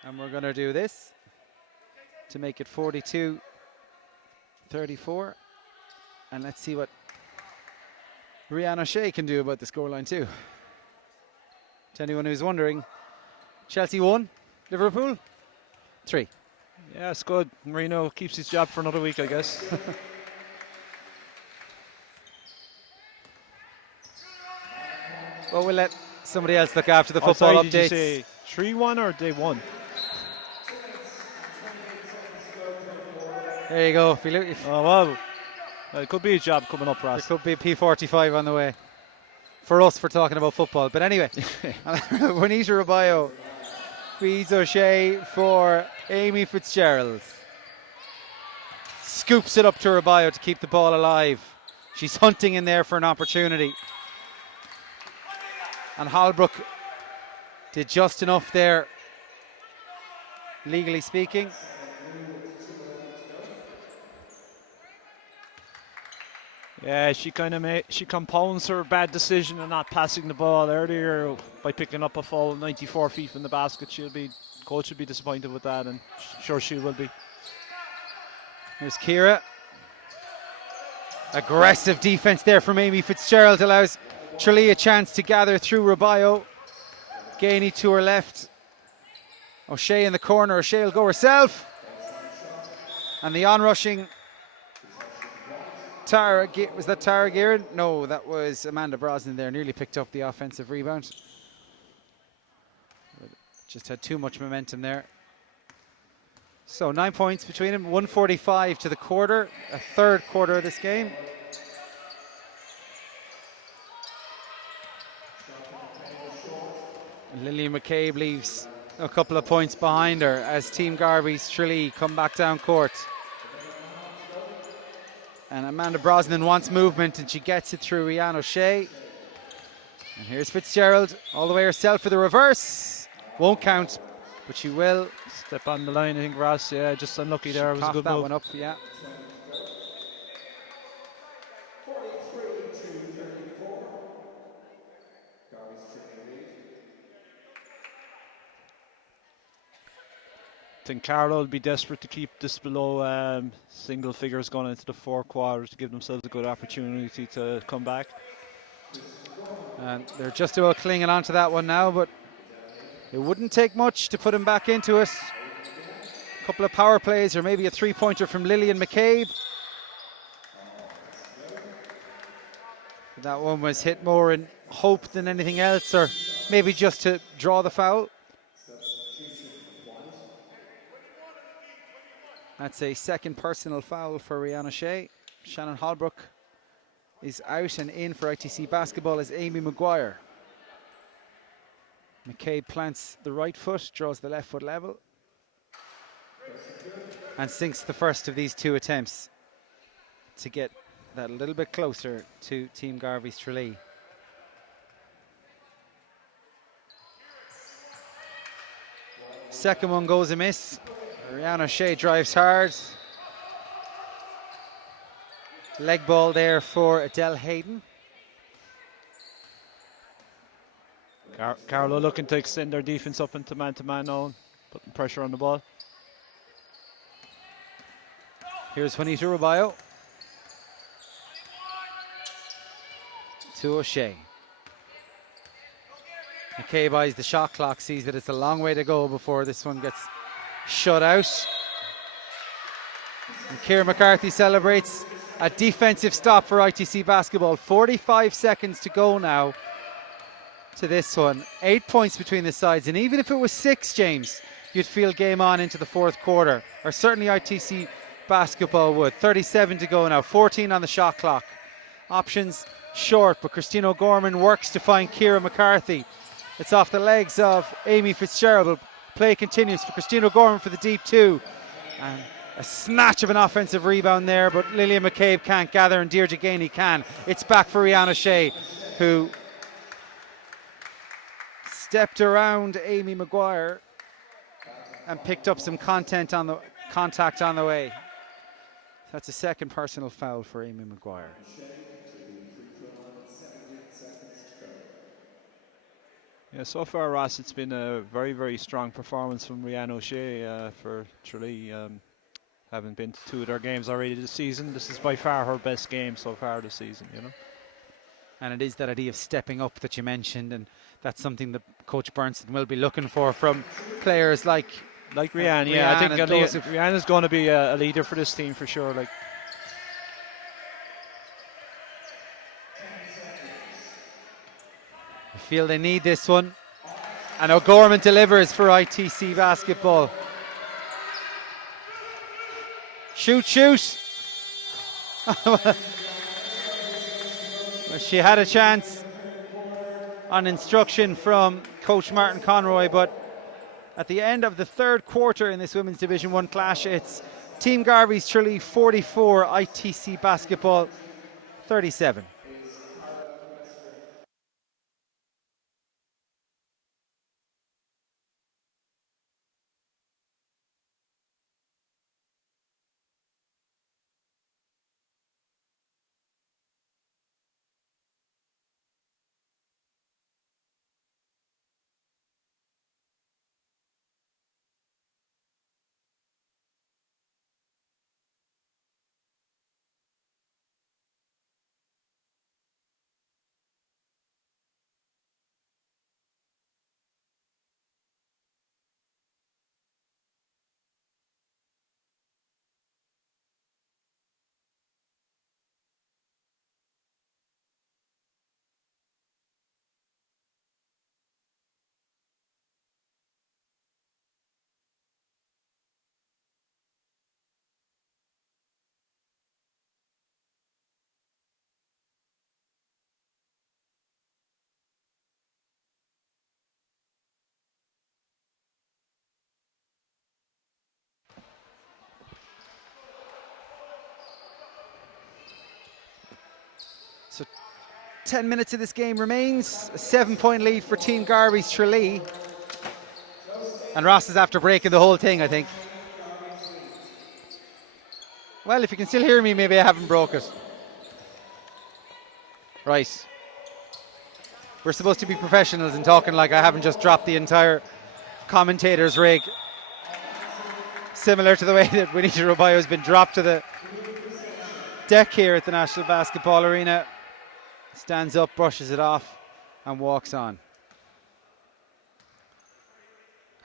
And we're going to do this to make it 42-34. And let's see what Rihanna Shea can do about the scoreline too. To anyone who's wondering, Chelsea 1, Liverpool 3. Yeah, it's good. Marino keeps his job for another week, I guess. Well, we'll let somebody else look after the Oh, football sorry, updates. did you say 3-1 or they won? There you go. Oh, well. It could be a job coming up for There us. could be a P45 on the way for us for talking about football. But anyway, Juanita Raballo feeds O'Shea for Amy Fitzgerald. Scoops it up to Raballo to keep the ball alive. She's hunting in there for an opportunity. And Holbrook did just enough there, legally speaking. Yeah, she compounds her bad decision of not passing the ball earlier by picking up a foul 94 feet from the basket. Coach will be disappointed with that, and sure she will be. Here's Kira. Aggressive defense there from Amy Fitzgerald allows Tralee a chance to gather through Raballo. Gainey to her left. O'Shea in the corner. O'Shea will go herself. And the onrushing was that Tara Gearin? No, that was Amanda Brosnan there. Nearly picked up the offensive rebound. Just had too much momentum there. So 9 points between them. 1:45 to the quarter. A third quarter of this game. And Lillian McCabe leaves a couple of points behind her as Team Garvey's Tralee come back down court. And Amanda Brosnan wants movement and she gets it through Rihanna O'Shea. And here's Fitzgerald all the way herself for the reverse. Won't count, but she will. Step on the line, I think, Ross. Yeah, just unlucky there. It was a good that move. one up, yeah. I think Carlow will be desperate to keep this below single figures going into the fourth quarter to give themselves a good opportunity to come back. And they're just about clinging on to that one now, but it wouldn't take much to put him back into it. A couple of power plays or maybe a three-pointer from Lillian McCabe. That one was hit more in hope than anything else, or maybe just to draw the foul. That's a second personal foul for Rihanna Shea. Shannon Holbrook is out, and in for ITC basketball is Amy Maguire. McCabe plants the right foot, draws the left foot level, and sinks the first of these two attempts to get that a little bit closer to Team Garvey's Tralee. Second one goes amiss. Rihanna Shea drives hard. Leg ball there for Adele Hayden. Carlow looking to extend their defense up into man-to-man now, putting pressure on the ball. Here's Juanita Raballo to O'Shea. McCabe eyes the shot clock, sees that it's a long way to go before this one gets shut out. And Ciara McCarthy celebrates a defensive stop for ITC basketball. 45 seconds to go now to this one. 8 points between the sides, and even if it was 6, James, you'd feel game on into the fourth quarter, or certainly ITC basketball would. 37 to go now, 14 on the shot clock. Options short, but Christine O'Gorman works to find Ciara McCarthy. It's off the legs of Amy Fitzgerald. Play continues for Christine O'Gorman for the deep two. And a snatch of an offensive rebound there, but Lillian McCabe can't gather and Deirdre Gainey can. It's back for Rihanna Shea, who stepped around Amy Maguire and picked up some contact on the way. That's a second personal foul for Amy Maguire. Yeah, so far, Ross, it's been a very, very strong performance from Rihanna O'Shea for Tralee. Having been to 2 of their games already this season, this is by far her best game so far this season, you know. And it is that idea of stepping up that you mentioned, and that's something that Coach Bernstein will be looking for from players like Rianne. Rianne, I think and Rianne is going to be a leader for this team for sure. Like, I feel they need this one. And O'Gorman delivers for ITC basketball. Shoot. She had a chance on instruction from Coach Martin Conroy, but at the end of the third quarter in this Women's Division 1 clash, it's Team Garvey's Tralee 44, ITC basketball 37. So 10 minutes of this game remains. A 7-point lead for Team Garvey's Tralee. And Ross is after breaking the whole thing, I think. Well, if you can still hear me, maybe I haven't broke it. Right. We're supposed to be professionals and talking like I haven't just dropped the entire commentator's rig. Similar to the way that Winnie Robayo has been dropped to the deck here at the National Basketball Arena. Stands up, brushes it off, and walks on.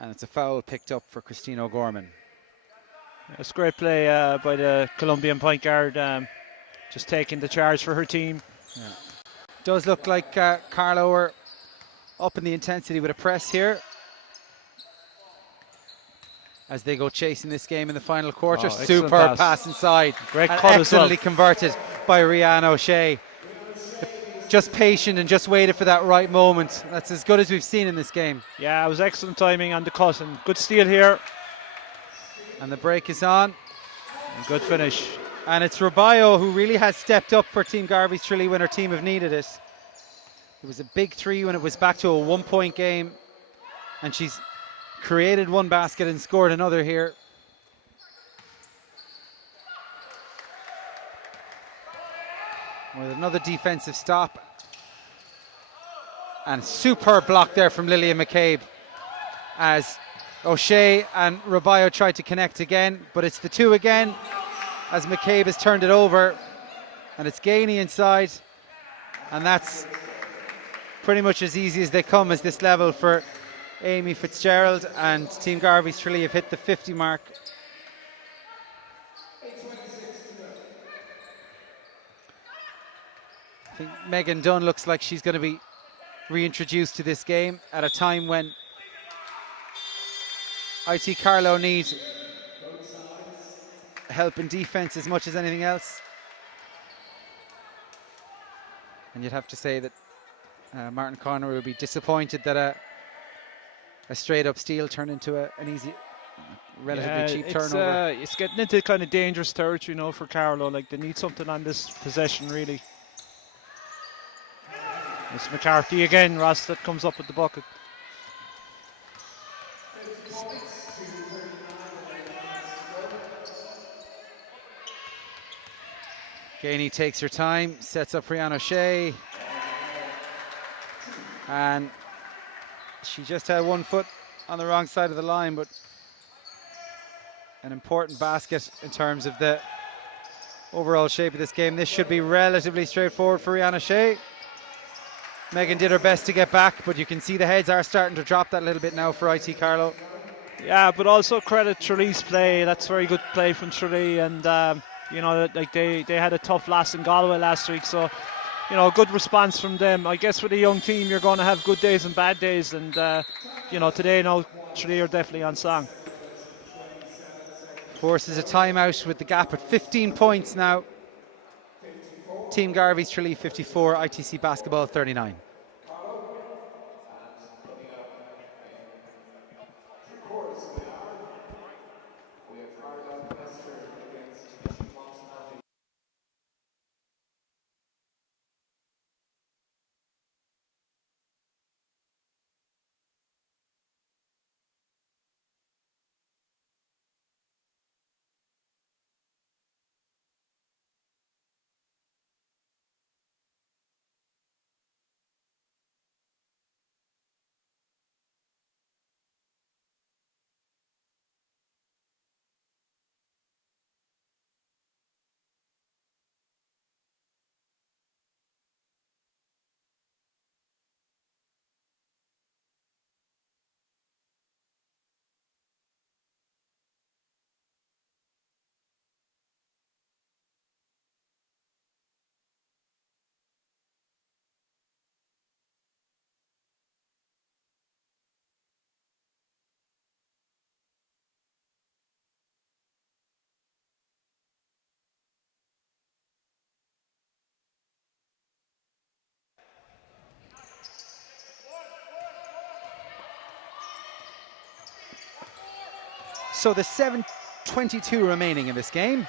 And it's a foul picked up for Christine O'Gorman. it's a great play by the Colombian point guard, just taking the charge for her team. Yeah. Does look like Carlo are up in the intensity with a press here as they go chasing this game in the final quarter. Superb pass inside. Great and cut as well. excellently converted by Rianne O'Shea. Just patient and just waited for that right moment. That's as good as we've seen in this game. Yeah, it was excellent timing on the cut and good steal here. And the break is on. And good finish. And it's Robayo who really has stepped up for Team Garvey's Tralee when her team have needed it. It was a big three when it was back to a 1-point game. And she's created one basket and scored another here. With another defensive stop. And superb block there from Lillian McCabe as O'Shea and Robayo tried to connect again, but it's the two again as McCabe has turned it over, and it's Gainey inside, and that's pretty much as easy as they come as this level for Amy Fitzgerald, and Team Garvey's Tralee have hit the 50 mark. I think Megan Dunn looks like she's going to be reintroduced to this game at a time when IT Carlow needs help in defense as much as anything else. And you'd have to say that Martin Conroy would be disappointed that a straight up steal turned into an easy, relatively cheap turnover. It's getting into kind of dangerous territory, you know, for Carlow. Like, they need something on this possession, really. It's McCarthy again, Ross, that comes up with the bucket. Gainey takes her time, sets up Rianne O'Shea. And she just had 1 foot on the wrong side of the line, but an important basket in terms of the overall shape of this game. This should be relatively straightforward for Rihanna Shea. Megan did her best to get back, but you can see the heads are starting to drop that a little bit now for IT Carlow. Yeah, but also credit Tralee's play. That's very good play from Tralee, and like they had a tough loss in Galway last week, so good response from them. I guess with a young team, you're going to have good days and bad days, and today now Tralee are definitely on song. Forces a timeout with the gap at 15 points now. Team Garvey's Tralee 54, ITC basketball 39. So the 7:22 remaining in this game.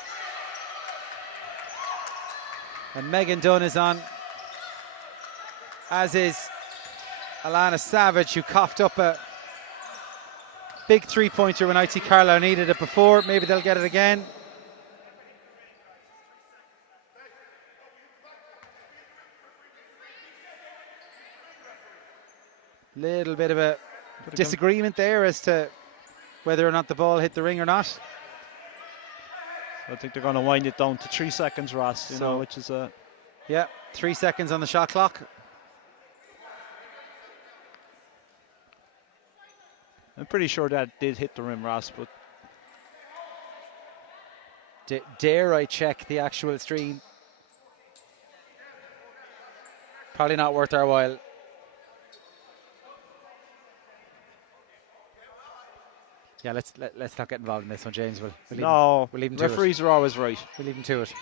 And Megan Dunn is on, as is Alana Savage, who coughed up a big three-pointer when IT Carlow needed it before. Maybe they'll get it again. Little bit of a disagreement there as to whether or not the ball hit the ring or not. I think they're going to wind it down to 3 seconds, Ross, which is a... Yeah, 3 seconds on the shot clock. I'm pretty sure that did hit the rim, Ross, but... Dare I check the actual stream? Probably not worth our while. Yeah, let's not get involved in this one, James. We'll leave him to it. Referees are always right. We'll leave him to it.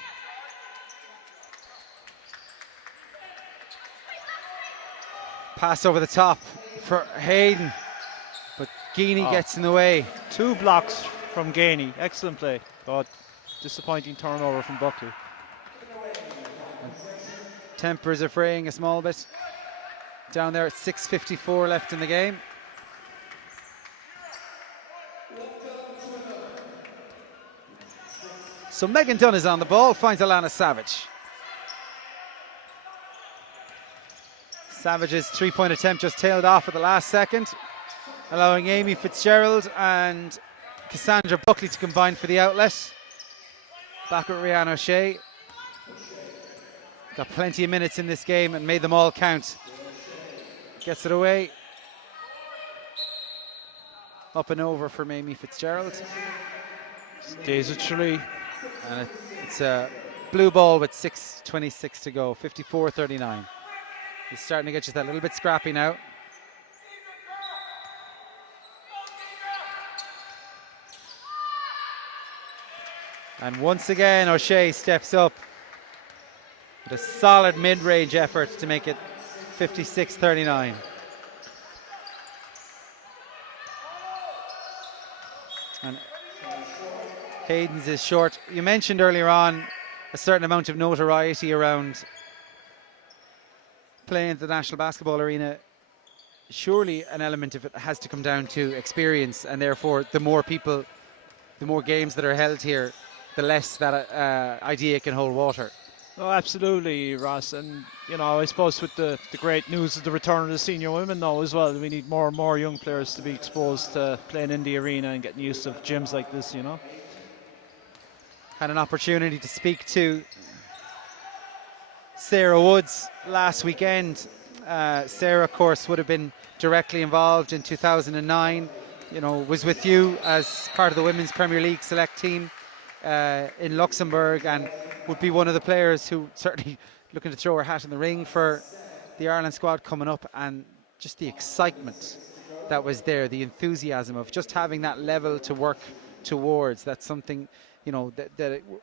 Pass over the top for Hayden, but Geaney gets in the way. 2 blocks from Geaney. Excellent play. But disappointing turnover from Buckley. Tempers are fraying a small bit. Down there at 6:54 left in the game. So Megan Dunn is on the ball, finds Alana Savage. Savage's three-point attempt just tailed off at the last second, allowing Amy Fitzgerald and Cassandra Buckley to combine for the outlet. Back with Rihanna O'Shea. Got plenty of minutes in this game and made them all count. Gets it away. Up and over from Amy Fitzgerald. Stays with Tralee. And it's a blue ball with 6:26 to go, 54-39. He's starting to get just a little bit scrappy now. And once again, O'Shea steps up with a solid mid-range effort to make it 56-39. And Hayden's is short. You mentioned earlier on a certain amount of notoriety around playing at the National Basketball Arena. Surely an element of it has to come down to experience, and therefore the more people, the more games that are held here, the less that idea can hold water. Oh, absolutely, Ross. And, I suppose with the great news of the return of the senior women now as well, we need more and more young players to be exposed to playing in the arena and getting used to gyms like this, Had an opportunity to speak to Sarah Woods last weekend. Sarah, of course, would have been directly involved in 2009. Was with you as part of the Women's Premier League select team in Luxembourg, and would be one of the players who certainly looking to throw her hat in the ring for the Ireland squad coming up. And just the excitement that was there, the enthusiasm of just having that level to work towards. That's something,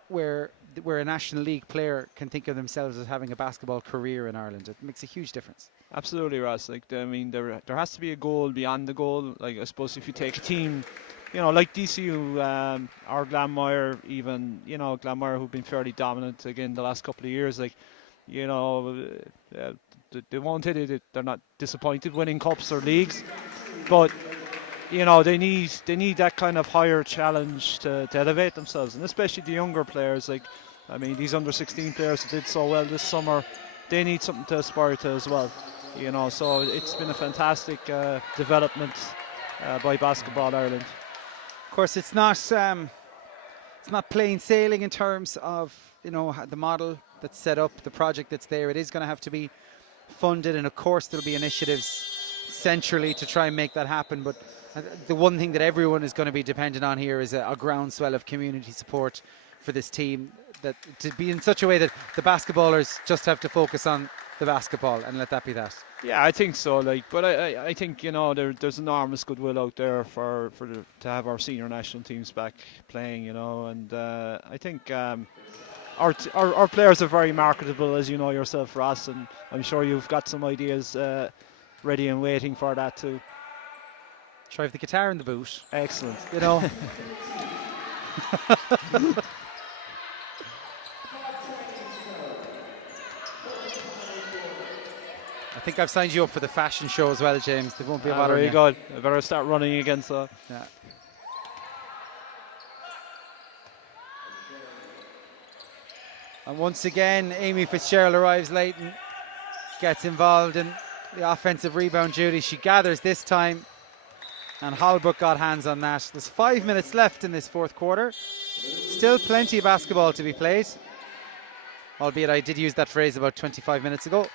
where a National League player can think of themselves as having a basketball career in Ireland. It makes a huge difference. Absolutely, Ross. There has to be a goal beyond the goal. I suppose if you take a team, like DCU or Glanmire, even, Glanmire, who've been fairly dominant again the last couple of years, they won't tell you that they're not disappointed winning cups or leagues, but they need that kind of higher challenge to elevate themselves, and especially the younger players. These under 16 players that did so well this summer, they need something to aspire to as well. So it's been a fantastic development by Basketball Ireland. Of course, it's not plain sailing in terms of the model that's set up, the project that's there. It is going to have to be funded, and of course there'll be initiatives centrally to try and make that happen. But the one thing that everyone is going to be dependent on here is a groundswell of community support for this team, that to be in such a way that the basketballers just have to focus on the basketball and let that be that. Yeah, I think so. But I think there's enormous goodwill out there to have our senior national teams back playing. And I think our players are very marketable, as you know yourself, Ross. And I'm sure you've got some ideas ready and waiting for that too. Drive the guitar in the boot. Excellent. I think I've signed you up for the fashion show as well, James. They won't be bothering very you. good. I better start running again, so. Yeah. And once again, Amy Fitzgerald arrives late and gets involved in the offensive rebound duty. She gathers this time, and Holbrook got hands on that. There's 5 minutes left in this fourth quarter. Still plenty of basketball to be played, albeit I did use that phrase about 25 minutes ago.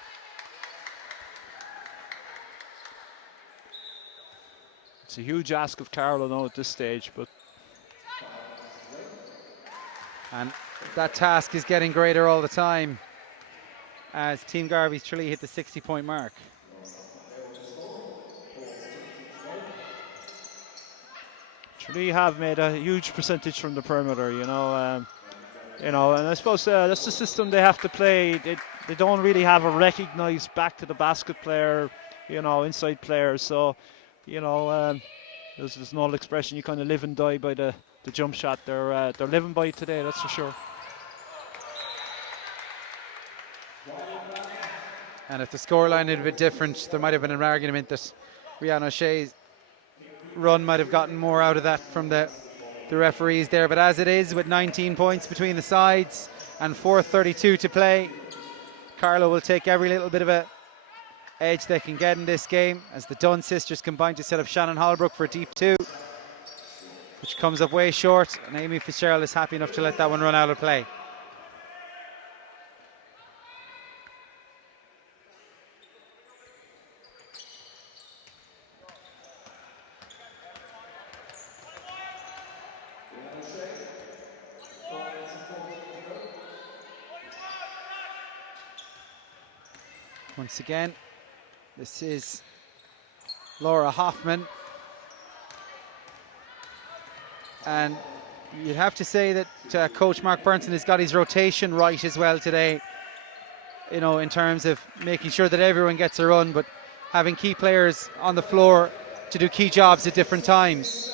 It's a huge ask of Carlow now at this stage, and that task is getting greater all the time as Team Garvey's Tralee hit the 60-point mark. Tralee have made a huge percentage from the perimeter, and I suppose that's the system they have to play. They don't really have a recognised back to the basket player, inside players. So, there's an old expression: you kind of live and die by the jump shot. They're living by it today, that's for sure. And if the scoreline had been different, there might have been an argument that Rihanna O'Shea's run might have gotten more out of that from the referees there. But as it is, with 19 points between the sides and 4:32 to play, Carlow will take every little bit of a edge they can get in this game as the Dunn sisters combine to set up Shannon Holbrook for a deep two, which comes up way short, and Amy Fitzgerald is happy enough to let that one run out of play. Once again, this is Laura Hoffman, and you'd have to say that Coach Mark Burnson has got his rotation right as well today, in terms of making sure that everyone gets a run, but having key players on the floor to do key jobs at different times.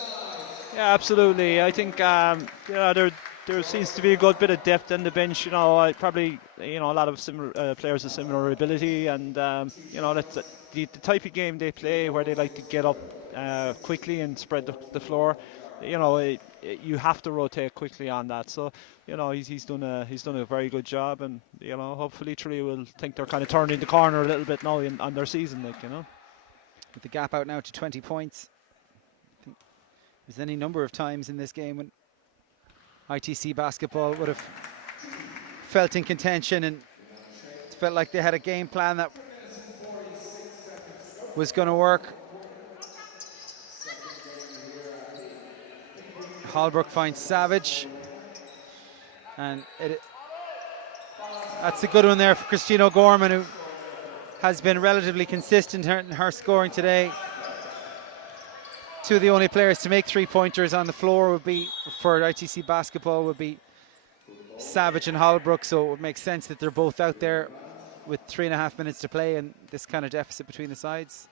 Yeah, absolutely. I think there seems to be a good bit of depth in the bench. Probably a lot of similar players of similar ability, and that's the type of game they play where they like to get up quickly and spread the floor. you have to rotate quickly on that. So he's done a very good job, and hopefully Tralee will think they're kind of turning the corner a little bit now on their season, With the gap out now to 20 points. I think there's any number of times in this game when ITC basketball would have felt in contention and felt like they had a game plan that was going to work. Holbrook finds Savage, and that's a good one there for Christine O'Gorman, who has been relatively consistent in her scoring today. Two of the only players to make three-pointers on the floor would be, for ITC basketball, would be Savage and Holbrook, so it would make sense that they're both out there with 3.5 minutes to play and this kind of deficit between the sides.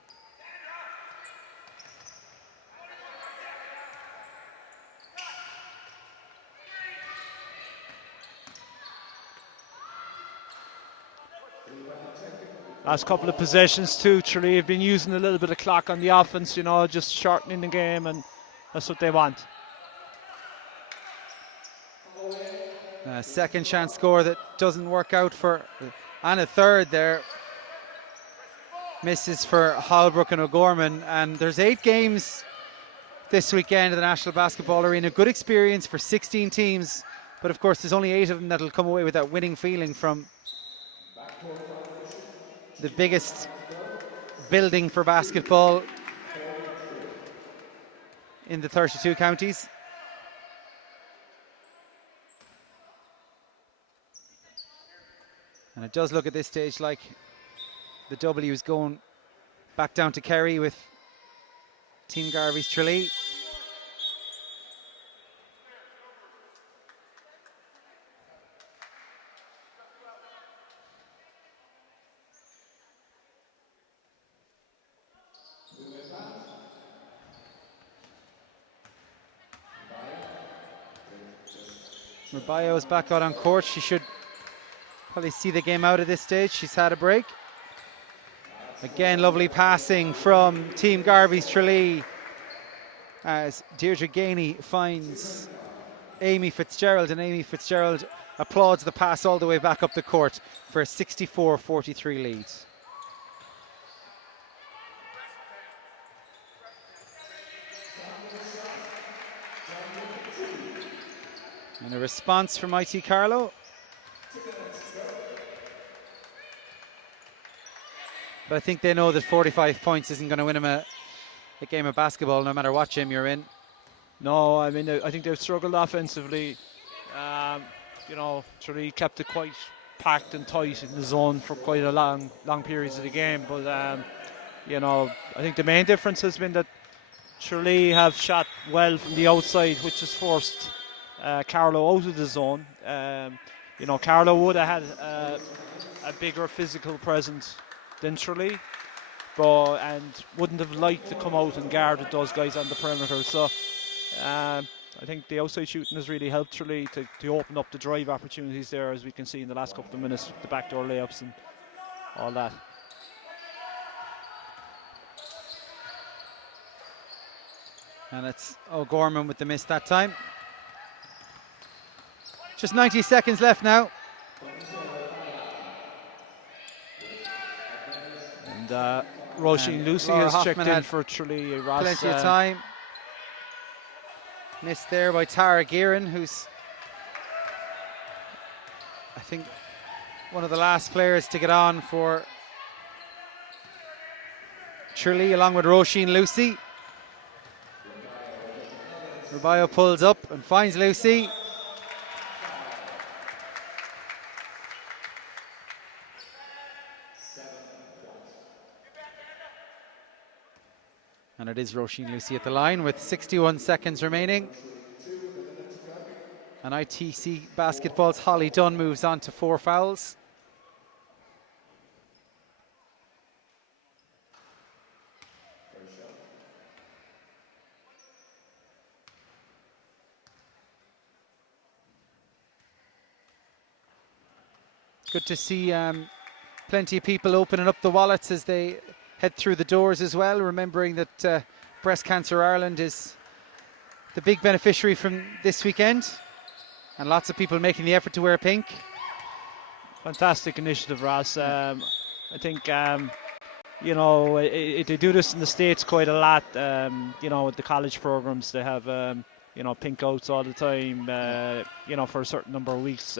Last couple of possessions too, Tralee have been using a little bit of clock on the offense, just shortening the game, and that's what they want. Second chance score that doesn't work out for, and a third there. Misses for Holbrook and O'Gorman, and there's 8 games this weekend at the National Basketball Arena. Good experience for 16 teams, but of course there's only 8 of them that'll come away with that winning feeling from the biggest building for basketball in the 32 counties. And it does look at this stage like the W is going back down to Kerry with Team Garvey's Tralee. Rubio's back out on court. She should probably see the game out at this stage. She's had a break. Again, lovely passing from Team Garvey's Tralee as Deirdre Gainey finds Amy Fitzgerald, and Amy Fitzgerald applauds the pass all the way back up the court for a 64-43 lead. And a response from IT Carlow. But I think they know that 45 points isn't going to win them a game of basketball, no matter what gym you're in. No, I mean, I think they've struggled offensively. Tralee kept it quite packed and tight in the zone for quite a long periods of the game. But, I think the main difference has been that Tralee have shot well from the outside, which has forced Carlow out of the zone. Carlow would have had a bigger physical presence than Tralee, and wouldn't have liked to come out and guard with those guys on the perimeter. So I think the outside shooting has really helped Tralee to open up the drive opportunities there, as we can see in the last couple of minutes, the backdoor layups and all that. And it's O'Gorman with the miss that time. Just 90 seconds left now. And Roisin Lucy has checked in for Tralee. Plenty of time. Missed there by Tara Gearan, who's, I think, one of the last players to get on for Tralee, along with Roisin Lucy. Rubio pulls up and finds Lucy. And it is Roisin Lucy at the line with 61 seconds remaining. And ITC Basketball's Holly Dunn moves on to 4 fouls. Good to see plenty of people opening up the wallets as they head through the doors as well, remembering that Breast Cancer Ireland is the big beneficiary from this weekend, and lots of people making the effort to wear pink. Fantastic initiative, Ross. I think they do this in the States quite a lot. With the college programs, they have pink outs all the time. For a certain number of weeks.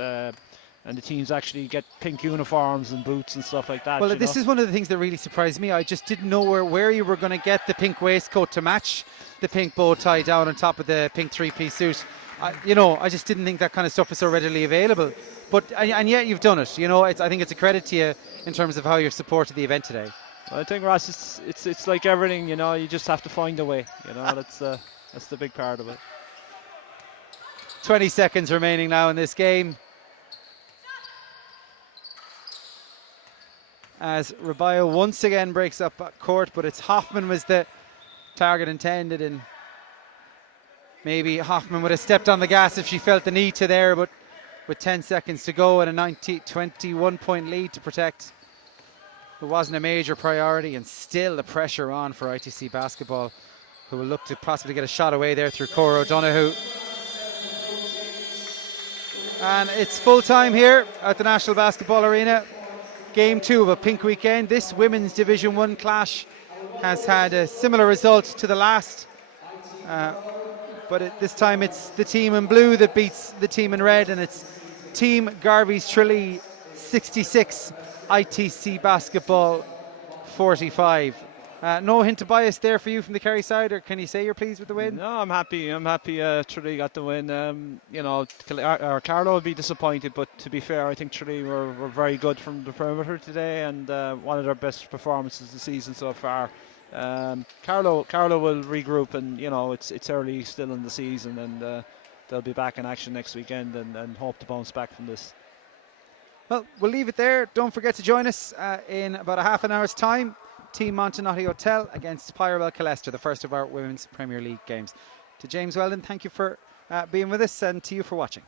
And the teams actually get pink uniforms and boots and stuff like that. Well, this is one of the things that really surprised me. I just didn't know where you were going to get the pink waistcoat to match the pink bow tie down on top of the pink three-piece suit. I just didn't think that kind of stuff was so readily available. But and yet you've done it. I think it's a credit to you in terms of how you've supported the event today. Well, I think, Ross, it's like everything. You just have to find a way. That's the big part of it. 20 seconds remaining now in this game. As Rabayo once again breaks up at court, but it's Hoffman was the target intended, and maybe Hoffman would have stepped on the gas if she felt the need to there, but with 10 seconds to go and a 21-point lead to protect, it wasn't a major priority, and still the pressure on for ITC basketball, who will look to possibly get a shot away there through Cora O'Donoghue. And it's full time here at the National Basketball Arena. Game 2 of a pink weekend. This women's Division 1 clash has had a similar result to the last, but this time it's the team in blue that beats the team in red, and it's Team Garvey's Tralee 66, ITC basketball 45. No hint of bias there for you from the Kerry side, or can you say you're pleased with the win? No, I'm happy. Tralee got the win. Carlo will be disappointed, but to be fair, I think Tralee were very good from the perimeter today, and one of their best performances of the season so far. Carlo will regroup, and it's early still in the season, and they'll be back in action next weekend, and hope to bounce back from this. Well, we'll leave it there. Don't forget to join us in about a half an hour's time. Team Montenotte Hotel against Pyrobel Killester, the first of our Women's Premier League games. To James Weldon, thank you for being with us, and to you for watching.